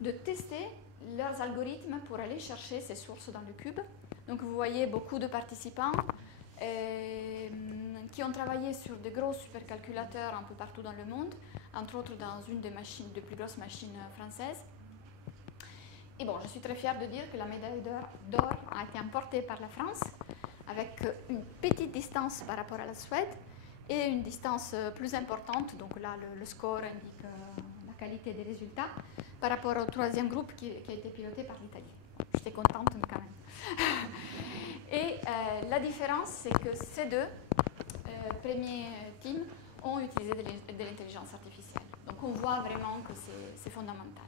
de tester leurs algorithmes pour aller chercher ces sources dans le cube. Donc vous voyez beaucoup de participants qui ont travaillé sur de gros supercalculateurs un peu partout dans le monde, entre autres dans une des plus grosses machines françaises. Et bon, je suis très fière de dire que la médaille d'or a été emportée par la France avec une petite distance par rapport à la Suède et une distance plus importante, donc là le score indique la qualité des résultats, par rapport au troisième groupe qui a été piloté par l'Italie. J'étais contente, mais quand même. Et la différence, c'est que ces deux premiers teams ont utilisé de l'intelligence artificielle. Donc on voit vraiment que c'est fondamental.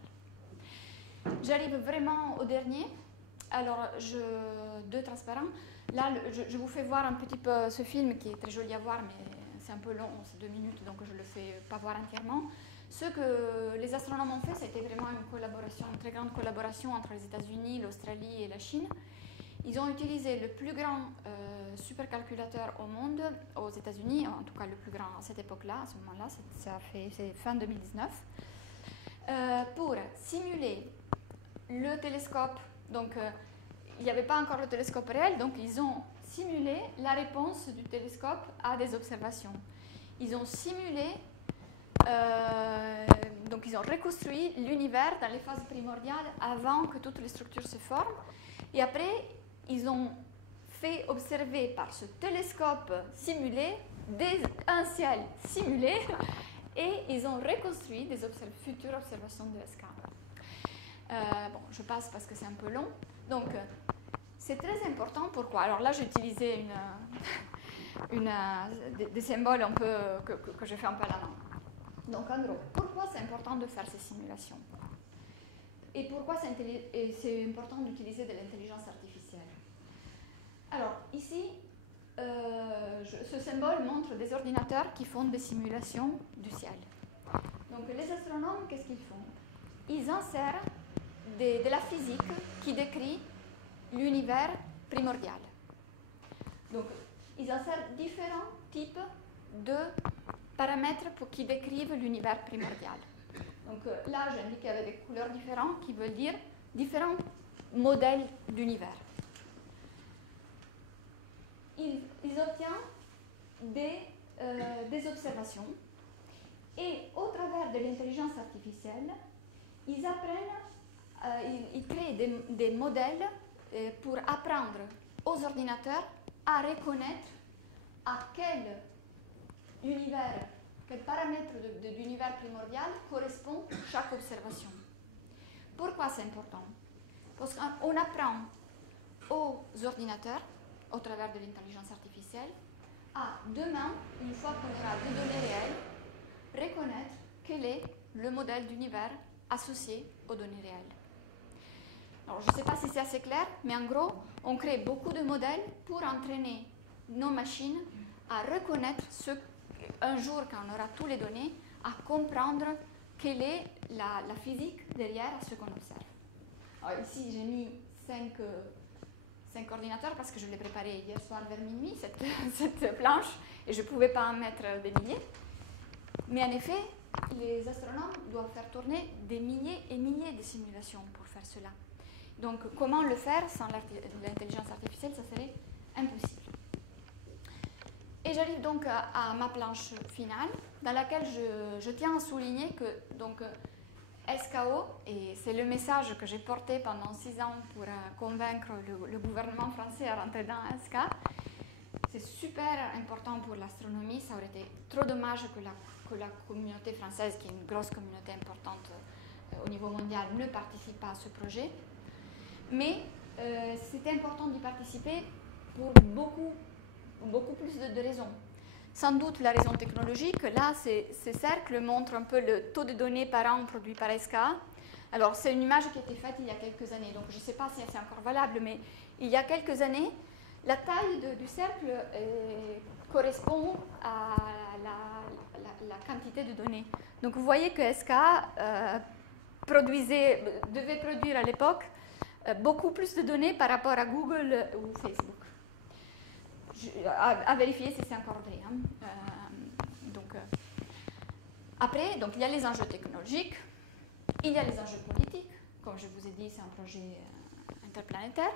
J'arrive vraiment au dernier. Alors, deux transparents. Là, je vous fais voir un petit peu ce film qui est très joli à voir, mais c'est un peu long, c'est 2 minutes, donc je ne le fais pas voir entièrement. Ce que les astronomes ont fait, c'était vraiment une très grande collaboration entre les États-Unis, l'Australie et la Chine. Ils ont utilisé le plus grand supercalculateur au monde, aux États-Unis, en tout cas le plus grand à cette époque-là, à ce moment-là, c'est fin 2019, pour simuler le télescope. Donc, il n'y avait pas encore le télescope réel, donc ils ont simulé la réponse du télescope à des observations. Ils ont simulé, donc ils ont reconstruit l'univers dans les phases primordiales avant que toutes les structures se forment. Et après, ils ont fait observer par ce télescope simulé un ciel simulé et ils ont reconstruit des futures observations de SK. Bon, je passe parce que c'est un peu long. Donc, c'est très important. Pourquoi? Alors là, j'ai utilisé des symboles un peu que je fais un peu à la main. Donc, en gros, pourquoi c'est important de faire ces simulations? Et pourquoi c'est important d'utiliser de l'intelligence artificielle? Alors, ici, ce symbole montre des ordinateurs qui font des simulations du ciel. Donc, les astronomes, qu'est-ce qu'ils font? Ils insèrent de la physique qui décrit l'univers primordial. Donc, ils insèrent différents types de paramètres qui décrivent l'univers primordial. Donc là, j'ai indiqué avec des couleurs différentes qui veulent dire différents modèles d'univers. Ils obtiennent des des observations et au travers de l'intelligence artificielle, ils apprennent, ils créent des modèles pour apprendre aux ordinateurs à reconnaître à quel univers, quel paramètre de l'univers primordial correspond chaque observation. Pourquoi c'est important? Parce qu'on apprend aux ordinateurs, au travers de l'intelligence artificielle, à demain, une fois qu'on aura des données réelles, reconnaître quel est le modèle d'univers associé aux données réelles. Alors, je ne sais pas si c'est assez clair, mais en gros, on crée beaucoup de modèles pour entraîner nos machines à reconnaître un jour, quand on aura toutes les données, à comprendre quelle est la physique derrière ce qu'on observe. Alors ici, j'ai mis 5 ordinateurs parce que je l'ai préparé hier soir vers minuit, cette planche, et je ne pouvais pas en mettre des milliers. Mais en effet, les astronomes doivent faire tourner des milliers et milliers de simulations pour faire cela. Donc, comment le faire sans l'intelligence artificielle, ça serait impossible. Et j'arrive donc à ma planche finale, dans laquelle je tiens à souligner que donc, SKO, et c'est le message que j'ai porté pendant 6 ans pour convaincre le gouvernement français à rentrer dans SK, c'est super important pour l'astronomie. Ça aurait été trop dommage que la communauté française, qui est une grosse communauté importante au niveau mondial, ne participe pas à ce projet. Mais c'est important d'y participer pour beaucoup plus de raisons. Sans doute la raison technologique, là, ces cercles montrent un peu le taux de données par an produit par SK. Alors, c'est une image qui a été faite il y a quelques années, donc je ne sais pas si c'est encore valable, mais il y a quelques années, la taille du cercle correspond à la quantité de données. Donc, vous voyez que SK devait produire à l'époque beaucoup plus de données par rapport à Google ou Facebook. À vérifier si c'est encore vrai. Hein. Après, donc, il y a les enjeux technologiques, il y a les enjeux politiques. Comme je vous ai dit, c'est un projet interplanétaire.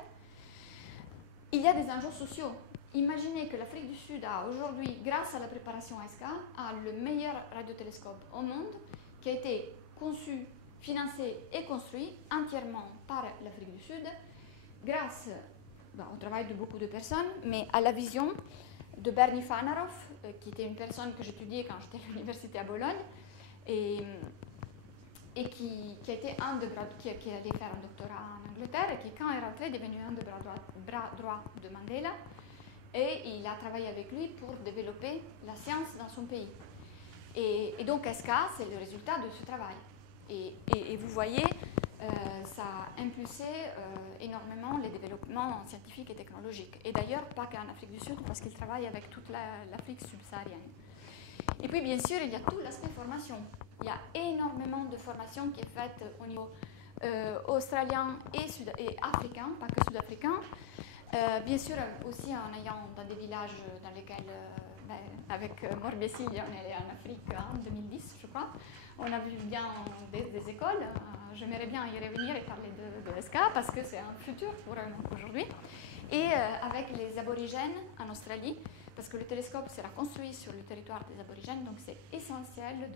Il y a des enjeux sociaux. Imaginez que l'Afrique du Sud a aujourd'hui, grâce à la préparation SK, a le meilleur radiotélescope au monde qui a été conçu, financé et construit entièrement par l'Afrique du Sud grâce au travail de beaucoup de personnes, mais à la vision de Bernie Fanaroff, qui était une personne que j'étudiais quand j'étais à l'université à Bologne, et qui allait faire un doctorat en Angleterre, et qui, quand il est rentré, est devenu un des bras droits de Mandela, et il a travaillé avec lui pour développer la science dans son pays. Et donc SK, c'est le résultat de ce travail. Et vous voyez, ça a impulsé énormément les développements scientifiques et technologiques. Et d'ailleurs, pas qu'en Afrique du Sud, parce qu'il travaille avec toute l'Afrique subsaharienne. Et puis, bien sûr, il y a tout l'aspect formation. Il y a énormément de formation qui est faite au niveau australien et africain, pas que sud-africain. Bien sûr, aussi en ayant dans des villages dans lesquels, avec Morbessi, on est allé en Afrique en 2010, je crois. On a vu bien des écoles. J'aimerais bien y revenir et parler de SK parce que c'est un futur pour aujourd'hui. Et avec les aborigènes en Australie, parce que le télescope sera construit sur le territoire des aborigènes, donc c'est essentiel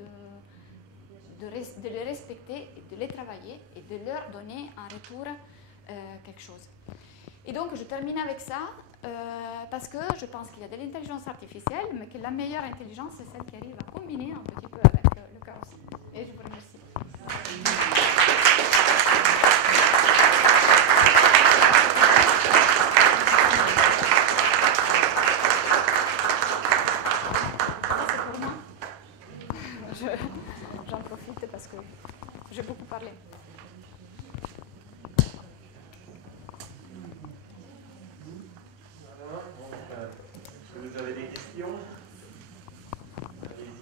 de les respecter, et de les travailler et de leur donner en retour quelque chose. Et donc je termine avec ça parce que je pense qu'il y a de l'intelligence artificielle, mais que la meilleure intelligence, c'est celle qui arrive à combiner un petit peu avec le cœur aussi. Et je vous remercie. Ça, c'est pour moi. J'en profite parce que j'ai beaucoup parlé. Est-ce que vous avez des questions? Allez-y.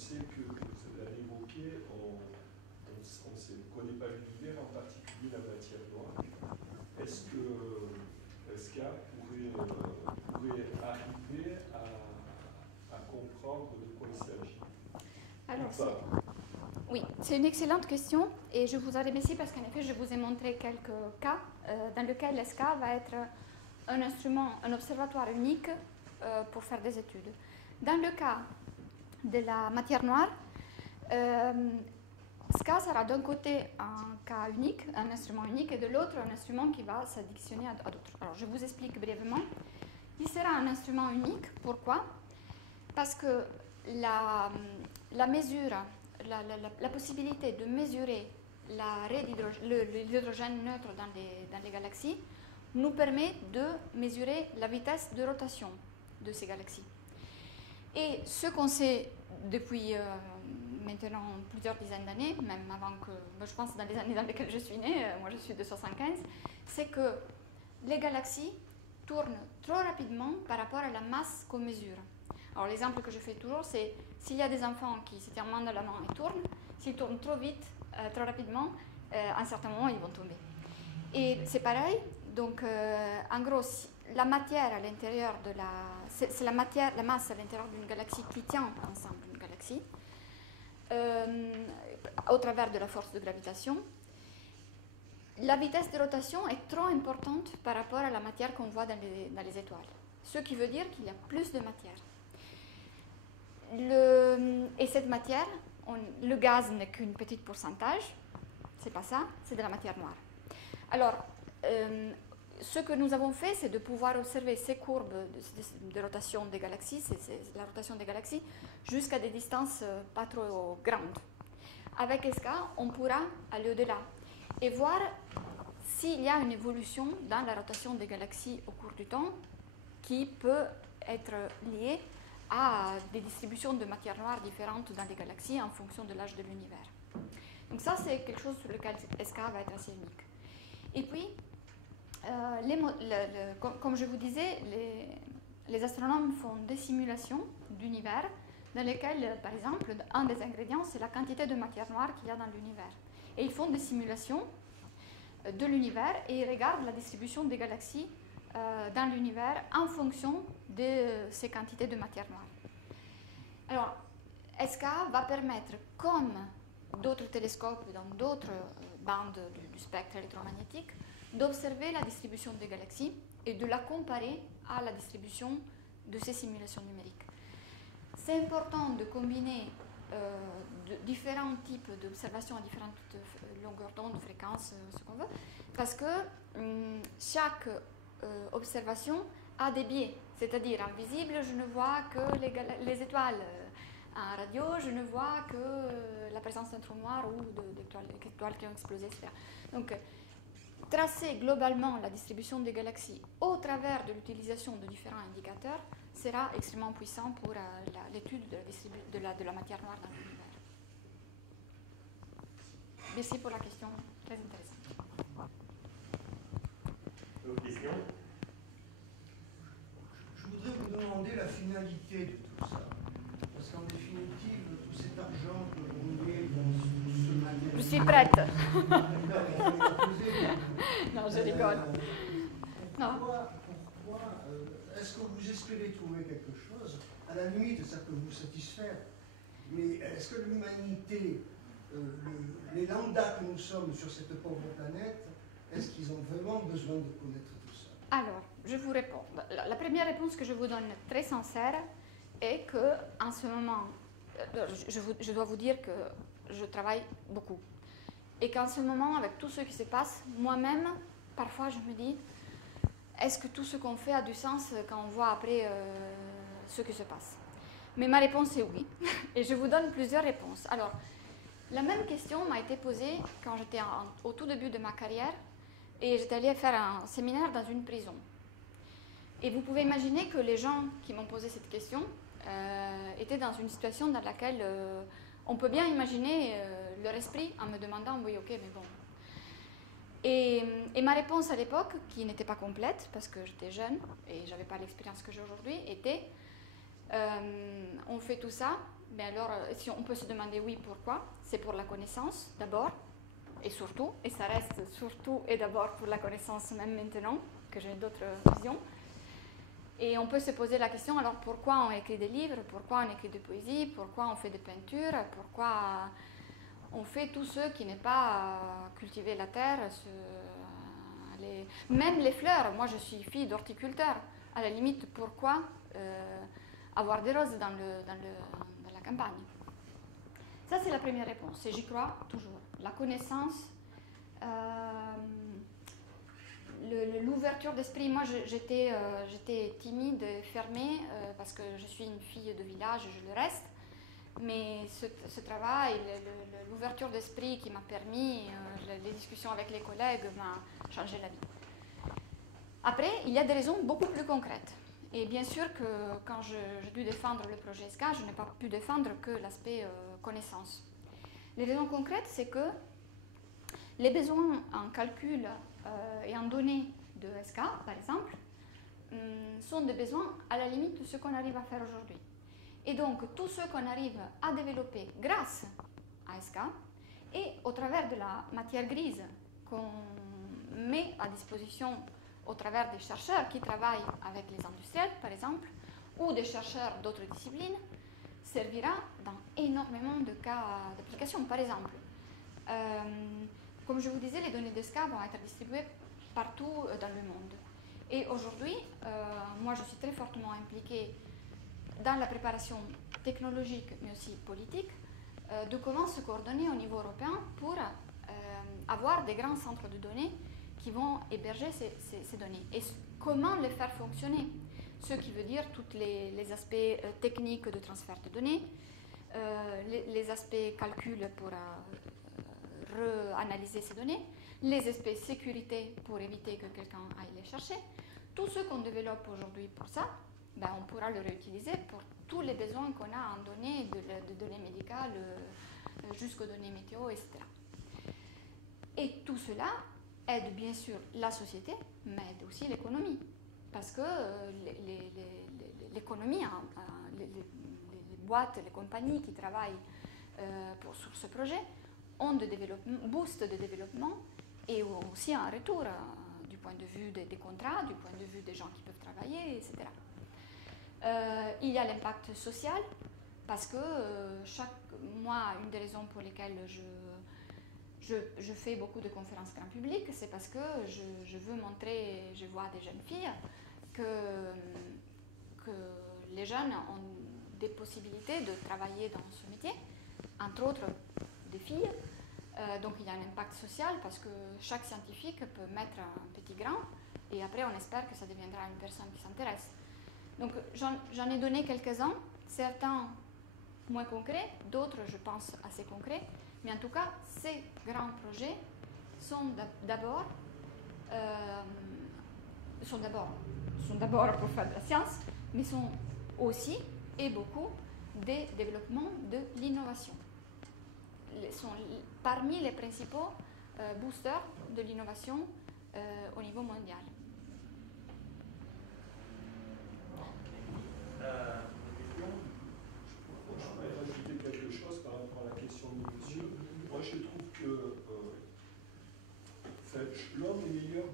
sais que vous avez évoqué, on ne connaît pas l'univers, en particulier la matière noire. Est-ce que SK pourrait arriver à comprendre de quoi il s'agit? Alors, oui, c'est une excellente question et je vous en remercie parce qu'en effet, je vous ai montré quelques cas dans lesquels l'ESK va être un instrument, un observatoire unique pour faire des études. Dans le cas de la matière noire, SKA sera d'un côté un cas unique, un instrument unique, et de l'autre un instrument qui va s'additionner à d'autres. Alors je vous explique brièvement. Il sera un instrument unique. Pourquoi? Parce que la mesure, la possibilité de mesurer l'hydrogène neutre dans les galaxies nous permet de mesurer la vitesse de rotation de ces galaxies. Et ce qu'on sait depuis maintenant plusieurs dizaines d'années, même avant que, je pense dans les années dans lesquelles je suis née, moi je suis de 75, c'est que les galaxies tournent trop rapidement par rapport à la masse qu'on mesure. Alors l'exemple que je fais toujours, c'est s'il y a des enfants qui se tiennent main dans la main et tournent, s'ils tournent trop vite, trop rapidement, à un certain moment ils vont tomber. Et c'est pareil, donc en gros, la matière à l'intérieur de c'est la masse à l'intérieur d'une galaxie qui tient ensemble une galaxie, au travers de la force de gravitation. La vitesse de rotation est trop importante par rapport à la matière qu'on voit dans les étoiles. Ce qui veut dire qu'il y a plus de matière. Et cette matière, le gaz n'est qu'un petit pourcentage, c'est pas ça, c'est de la matière noire. Alors, ce que nous avons fait, c'est de pouvoir observer ces courbes de rotation des galaxies, c'est la rotation des galaxies, jusqu'à des distances pas trop grandes. Avec SKA, on pourra aller au-delà et voir s'il y a une évolution dans la rotation des galaxies au cours du temps qui peut être liée à des distributions de matière noire différentes dans les galaxies en fonction de l'âge de l'univers. Donc ça, c'est quelque chose sur lequel SKA va être assez unique. Et puis, comme je vous disais, les astronomes font des simulations d'univers dans lesquelles, par exemple, un des ingrédients, c'est la quantité de matière noire qu'il y a dans l'univers. Et ils font des simulations de l'univers et ils regardent la distribution des galaxies dans l'univers en fonction de ces quantités de matière noire. Alors, SKA va permettre, comme d'autres télescopes dans d'autres bandes du spectre électromagnétique, d'observer la distribution des galaxies et de la comparer à la distribution de ces simulations numériques. C'est important de combiner différents types d'observations à différentes longueurs d'onde, fréquences, ce qu'on veut, parce que chaque observation a des biais, c'est-à-dire en visible, je ne vois que les étoiles. En radio, je ne vois que la présence d'un trou noir ou d'étoiles qui ont explosé, etc. Donc, tracer globalement la distribution des galaxies au travers de l'utilisation de différents indicateurs sera extrêmement puissant pour l'étude de la matière noire dans l'univers. Merci pour la question, très intéressante. D'autres questions? Je voudrais vous demander la finalité de tout ça. Parce qu'en définitive, tout cet argent que vous met dans ce matériel... Je suis prête. Non, je rigole. Pourquoi est-ce que vous espérez trouver quelque chose? À la limite, ça peut vous satisfaire. Mais est-ce que l'humanité, les lambdas que nous sommes sur cette pauvre planète, est-ce qu'ils ont vraiment besoin de connaître tout ça? Alors, je vous réponds. La première réponse que je vous donne, très sincère, est qu'en ce moment, je dois vous dire que je travaille beaucoup. Et qu'en ce moment, avec tout ce qui se passe, moi-même, parfois je me dis, est-ce que tout ce qu'on fait a du sens quand on voit après ce qui se passe? Mais ma réponse est oui. Et je vous donne plusieurs réponses. Alors, la même question m'a été posée quand j'étais au tout début de ma carrière et j'étais allée faire un séminaire dans une prison. Et vous pouvez imaginer que les gens qui m'ont posé cette question étaient dans une situation dans laquelle on peut bien imaginer leur esprit en me demandant « oui, ok, mais bon ». Et ma réponse à l'époque, qui n'était pas complète parce que j'étais jeune et je n'avais pas l'expérience que j'ai aujourd'hui, était on fait tout ça Mais alors, si on peut se demander oui, pourquoi? C'est pour la connaissance d'abord, et surtout, et ça reste surtout et d'abord pour la connaissance même maintenant, que j'ai d'autres visions. Et on peut se poser la question, alors pourquoi on écrit des livres, pourquoi on écrit de poésie, pourquoi on fait des peintures, pourquoi on fait tout ce qui n'est pas cultiver la terre, même les fleurs. Moi je suis fille d'horticulteur, à la limite pourquoi avoir des roses dans la campagne. Ça c'est la première réponse, et j'y crois toujours. La connaissance, l'ouverture d'esprit. Moi j'étais timide, fermée, parce que je suis une fille de village, je le reste. Mais ce travail, l'ouverture d'esprit qui m'a permis, les discussions avec les collègues m'a changé la vie. Après, il y a des raisons beaucoup plus concrètes. Et bien sûr que quand j'ai dû défendre le projet ESCA, je n'ai pas pu défendre que l'aspect connaissance. Les raisons concrètes, c'est que les besoins en calcul et en données de ESCA, par exemple, sont des besoins à la limite de ce qu'on arrive à faire aujourd'hui. Et donc, tout ce qu'on arrive à développer grâce à ESCA et au travers de la matière grise qu'on met à disposition au travers des chercheurs qui travaillent avec les industriels, par exemple, ou des chercheurs d'autres disciplines, servira dans énormément de cas d'application. Par exemple, comme je vous disais, les données d'ESCA vont être distribuées partout dans le monde. Et aujourd'hui, moi je suis très fortement impliquée dans la préparation technologique, mais aussi politique, de comment se coordonner au niveau européen pour avoir des grands centres de données qui vont héberger ces données. Et comment les faire fonctionner. Ce qui veut dire tous les aspects techniques de transfert de données, les aspects calcul pour réanalyser ces données, les aspects sécurité pour éviter que quelqu'un aille les chercher. Tout ce qu'on développe aujourd'hui pour ça, ben, on pourra le réutiliser pour tous les besoins qu'on a en données, de données médicales jusqu'aux données météo, etc. Et tout cela aide bien sûr la société, mais aide aussi l'économie. Parce que l'économie, les boîtes, les compagnies qui travaillent sur ce projet ont des boosts de développement et aussi un retour du point de vue des contrats, du point de vue des gens qui peuvent travailler, etc. Il y a l'impact social, parce que moi, une des raisons pour lesquelles je fais beaucoup de conférences grand public, c'est parce que je veux montrer, je vois des jeunes filles, que les jeunes ont des possibilités de travailler dans ce métier, entre autres des filles. Donc il y a un impact social parce que chaque scientifique peut mettre un petit grain et après on espère que ça deviendra une personne qui s'intéresse. Donc j'en ai donné quelques-uns, certains moins concrets, d'autres je pense assez concrets, mais en tout cas ces grands projets sont d'abord pour faire de la science, mais sont aussi et beaucoup des développements de l'innovation. Sont parmi les principaux boosters de l'innovation au niveau mondial. Je voudrais rajouter quelque chose par rapport à la question de monsieur. Moi, je trouve que l'homme est meilleur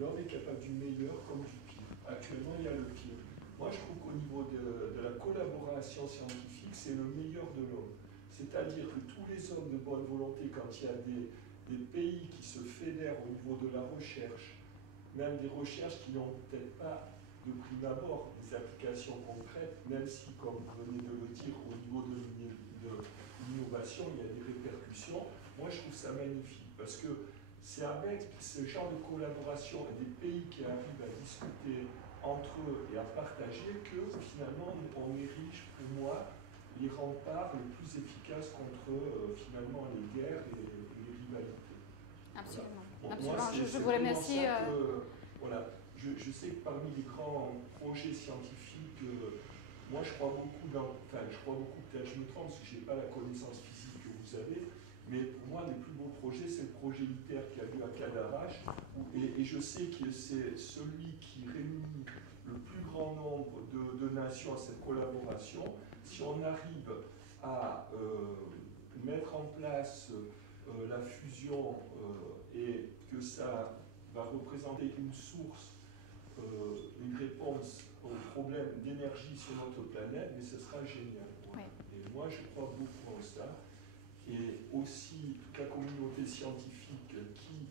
l'homme est capable du meilleur comme du pire. Actuellement, il y a le pire. Moi, je trouve qu'au niveau de la collaboration scientifique, c'est le meilleur de l'homme. C'est-à-dire que tous les hommes de bonne volonté, quand il y a des pays qui se fédèrent au niveau de la recherche, même des recherches qui n'ont peut-être pas de prime abord des applications concrètes, même si, comme vous venez de le dire, au niveau de l'innovation, il y a des répercussions. Moi, je trouve ça magnifique, parce que c'est avec ce genre de collaboration et des pays qui arrivent à discuter entre eux et à partager que, finalement, on érige, pour moi, les remparts les plus efficaces contre, finalement, les guerres et les rivalités. Absolument. Voilà. Absolument. Moi, je vous remercie. Voilà. Je sais que parmi les grands projets scientifiques, moi je crois beaucoup peut-être je me trompe parce que je n'ai pas la connaissance physique que vous avez, mais pour moi moi, un des plus beaux projets, c'est le projet ITER qui a lieu à Cadarache, et je sais que c'est celui qui réunit le plus grand nombre de nations à cette collaboration. Si on arrive à mettre en place la fusion et que ça va représenter une source, une réponse aux problèmes d'énergie sur notre planète, mais ce sera génial. Oui. Et moi, je crois beaucoup en ça. Et aussi toute la communauté scientifique qui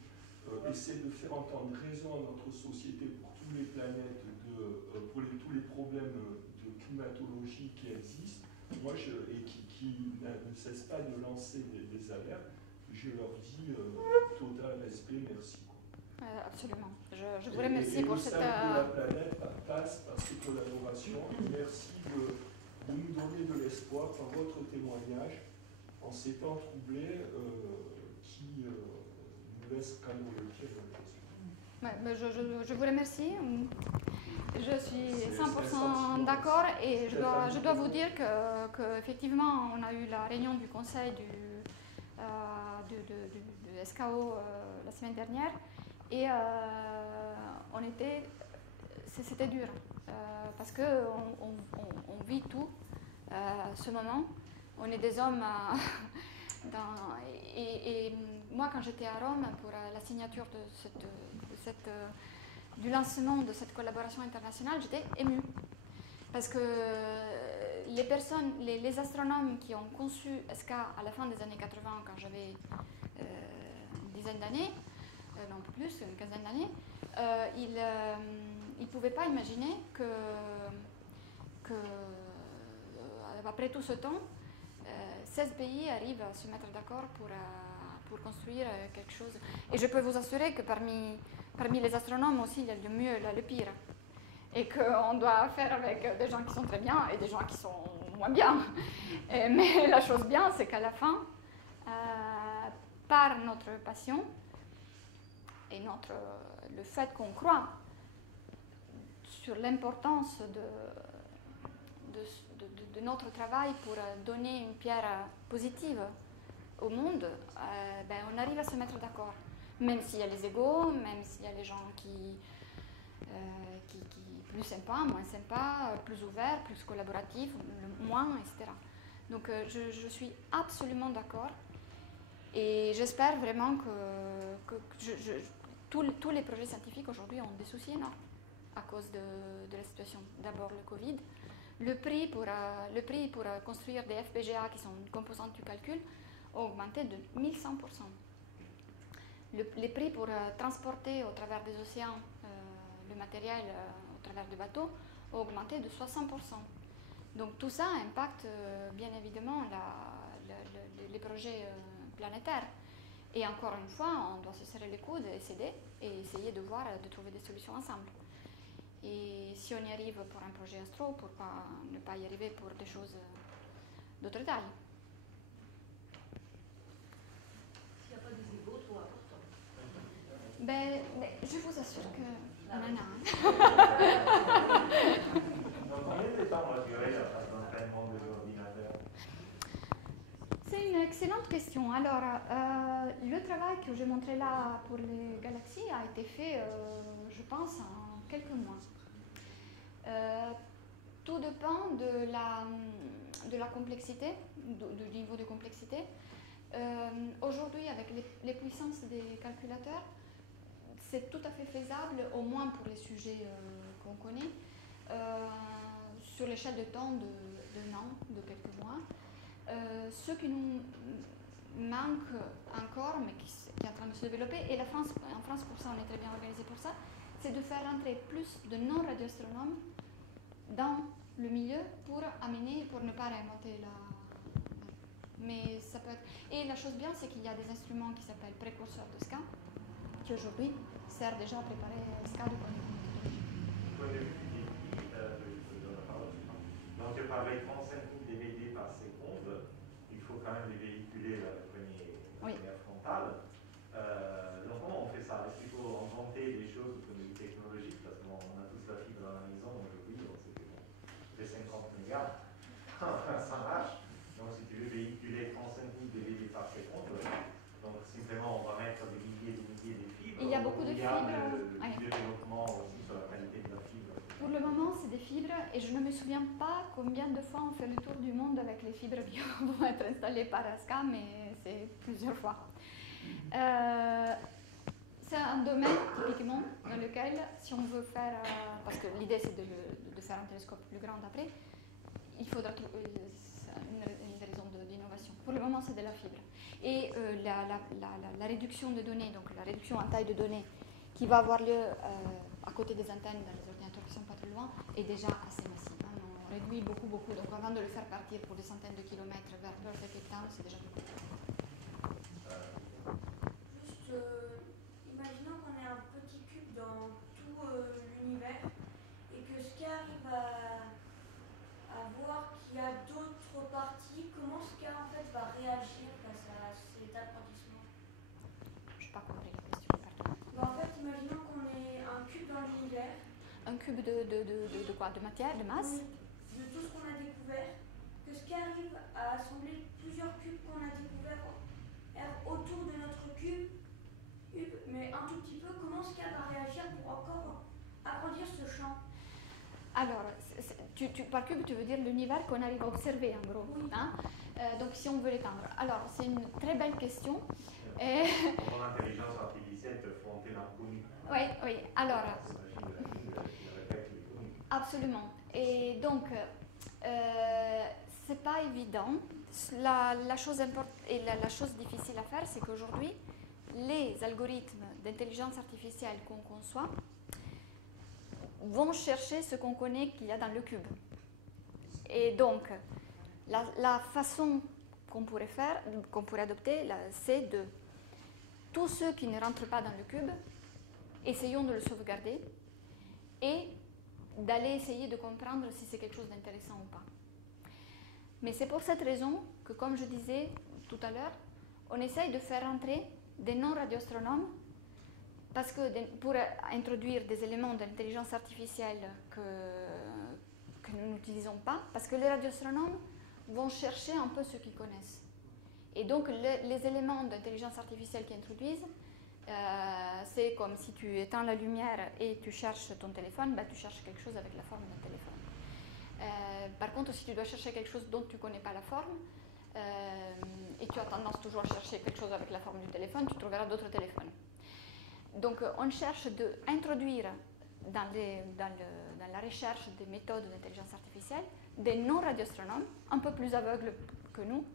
essaie de faire entendre raison à notre société pour toutes les planètes, pour tous les problèmes de climatologie qui existent, et qui ne cessent pas de lancer des alertes, je leur dis total respect, merci. Absolument. Je vous remercie pour cette... Le salut de la planète passe par ces collaborations. Merci de nous donner de l'espoir par votre témoignage en ces temps troublés qui nous laissent quand même le pied dans le je vous remercie. Je suis 100% d'accord et je dois vous dire que effectivement, on a eu la réunion du conseil du SKO la semaine dernière et c'était dur parce qu'on vit tout ce moment. On est des hommes et moi quand j'étais à Rome pour la signature du lancement de cette collaboration internationale, j'étais émue parce que les astronomes qui ont conçu ESCA à la fin des années 80, quand j'avais une dizaine d'années, non plus, une quinzaine d'années, ils ne pouvaient pas imaginer que après tout ce temps, 16 pays arrivent à se mettre d'accord pour construire quelque chose. Et je peux vous assurer que parmi les astronomes aussi, il y a le mieux et le pire. Et qu'on doit faire avec des gens qui sont très bien et des gens qui sont moins bien. Mais la chose bien, c'est qu'à la fin, par notre passion et le fait qu'on croit sur l'importance de notre travail pour donner une pierre positive au monde, on arrive à se mettre d'accord. Même s'il y a les égos, même s'il y a les gens qui plus sympas, moins sympas, plus ouverts, plus collaboratifs, moins, etc. Donc je suis absolument d'accord et j'espère vraiment que tous les projets scientifiques aujourd'hui ont des soucis énormes à cause de la situation. D'abord le Covid. Le prix pour construire des FPGA qui sont une composante du calcul a augmenté de 1100%. Les prix pour transporter au travers des océans le matériel au travers de bateaux ont augmenté de 60%. Donc tout ça impacte bien évidemment les projets planétaires. Et encore une fois, on doit se serrer les coudes et s'aider et essayer de trouver des solutions ensemble. Et si on y arrive pour un projet astro, pourquoi ne pas y arriver pour des choses d'autre taille? S'il n'y a pas des égos trop importants. Mais je vous assure que on en a. Donc combien de temps va durer la phase d'entraînement de l'ordinateur? C'est une excellente question. Alors, le travail que je montrais là pour les galaxies a été fait, je pense, en quelques mois. Tout dépend de la complexité, du niveau de complexité. Aujourd'hui, avec les puissances des calculateurs, c'est tout à fait faisable, au moins pour les sujets qu'on connaît, sur l'échelle de temps d'un an, de quelques mois. Ce qui nous manque encore, mais qui est en train de se développer, et en France pour ça, on est très bien organisé pour ça, c'est de faire entrer plus de non-radioastronomes dans le milieu pour ne pas réinventer mais ça peut être... Et la chose bien, c'est qu'il y a des instruments qui s'appellent précurseurs de SCA, qui aujourd'hui servent déjà à préparer SCA de point de vue méthodologique. Donc tu parlais de 35 000 DVD par seconde, il faut quand même les véhiculer la première frontale. Donc comment on fait ça? Est-ce qu'il faut inventer des choses au point de vue technologique? Parce qu'on a tous la fibre dans la maison aujourd'hui, on sait que bon, c'est 50 mégas, ça marche. Donc si tu veux véhiculer 35 000 DVD par seconde, donc fibres. Du développement aussi sur la qualité de la fibre. Pour le moment, c'est des fibres et je ne me souviens pas combien de fois on fait le tour du monde avec les fibres qui vont être installées par ASCA, mais c'est plusieurs fois. C'est un domaine typiquement dans lequel, si on veut faire, parce que l'idée c'est de faire un télescope plus grand après, il faudra trouver une raison d'innovation. Pour le moment, c'est de la fibre. Et la réduction de données, donc la réduction en taille de données, qui va avoir lieu à côté des antennes dans les ordinateurs qui ne sont pas très loin, est déjà assez massive. Hein. On réduit beaucoup. Donc avant de le faire partir pour des centaines de kilomètres vers Perth et Cape Town, c'est déjà beaucoup. Imaginons qu'on ait un petit cube dans tout l'univers et que SCA arrive à voir qu'il y a d'autres parties. Comment SCA en fait va réagir face à cet agrandissement? Je n'ai pas compris la question, pardon. En fait, imaginons qu'on ait un cube dans l'univers. Un cube de quoi? De matière, de masse? Oui, de tout ce qu'on a découvert. Que SCA arrive à assembler plusieurs cubes qu'on a découverts autour de notre cube. Mais un tout petit peu, comment SCA va réagir pour encore agrandir ce champ? Alors, par cube, tu veux dire l'univers qu'on arrive à observer, en gros. Oui. Hein? Donc, si on veut l'étendre. Alors, c'est une très belle question. Comment l'intelligence artificielle peut affronter l'inconnu? Oui. Alors, absolument. Et donc, c'est pas évident. La chose difficile à faire, c'est qu'aujourd'hui, les algorithmes d'intelligence artificielle qu'on conçoit vont chercher ce qu'on connaît qu'il y a dans le cube. Et donc, la façon qu'on pourrait adopter, c'est de tous ceux qui ne rentrent pas dans le cube, essayons de le sauvegarder et d'aller essayer de comprendre si c'est quelque chose d'intéressant ou pas. Mais c'est pour cette raison que, comme je disais tout à l'heure, on essaye de faire entrer des non-radioastronomes parce que pour introduire des éléments d'intelligence artificielle que nous n'utilisons pas, parce que les radioastronomes vont chercher un peu ce qu'ils connaissent. Et donc les éléments d'intelligence artificielle qu'ils introduisent, c'est comme si tu éteins la lumière et tu cherches ton téléphone, tu cherches quelque chose avec la forme d'un téléphone. Par contre, si tu dois chercher quelque chose dont tu ne connais pas la forme, et tu as tendance toujours à chercher quelque chose avec la forme du téléphone, tu trouveras d'autres téléphones. Donc on cherche d'introduire dans la recherche des méthodes d'intelligence artificielle des non-radioastronomes, un peu plus aveugles que nous,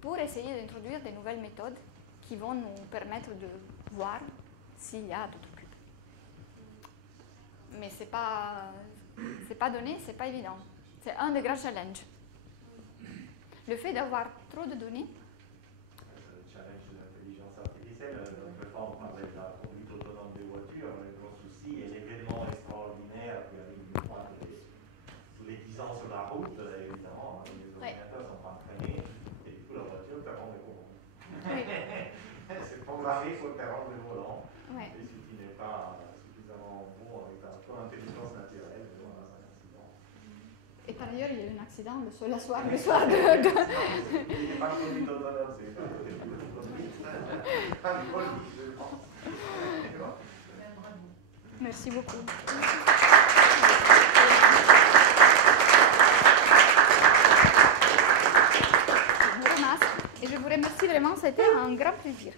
pour essayer d'introduire des nouvelles méthodes qui vont nous permettre de voir s'il y a d'autres cubes. Mais c'est pas donné, c'est pas évident. C'est un des grands challenges. Le fait d'avoir trop de données. Le challenge de l'intelligence artificielle, l'autre fois on parlait de la conduite autonome des voitures, le gros souci est l'événement extraordinaire qui arrive une fois tous les 10 ans sur la route, évidemment, les ordinateurs ne sont pas entraînés, et du coup la voiture te rend le volant. C'est programmé pour te rendre le volant, et ce qui n'est pas suffisamment bon avec ton intelligence naturelle. Et par ailleurs, il y a eu un accident le soir de... C'est pas conduite autonome, c'est pas une conduite, je pense. Merci beaucoup. Je vous remercie et je vous remercie vraiment, c'était un grand plaisir.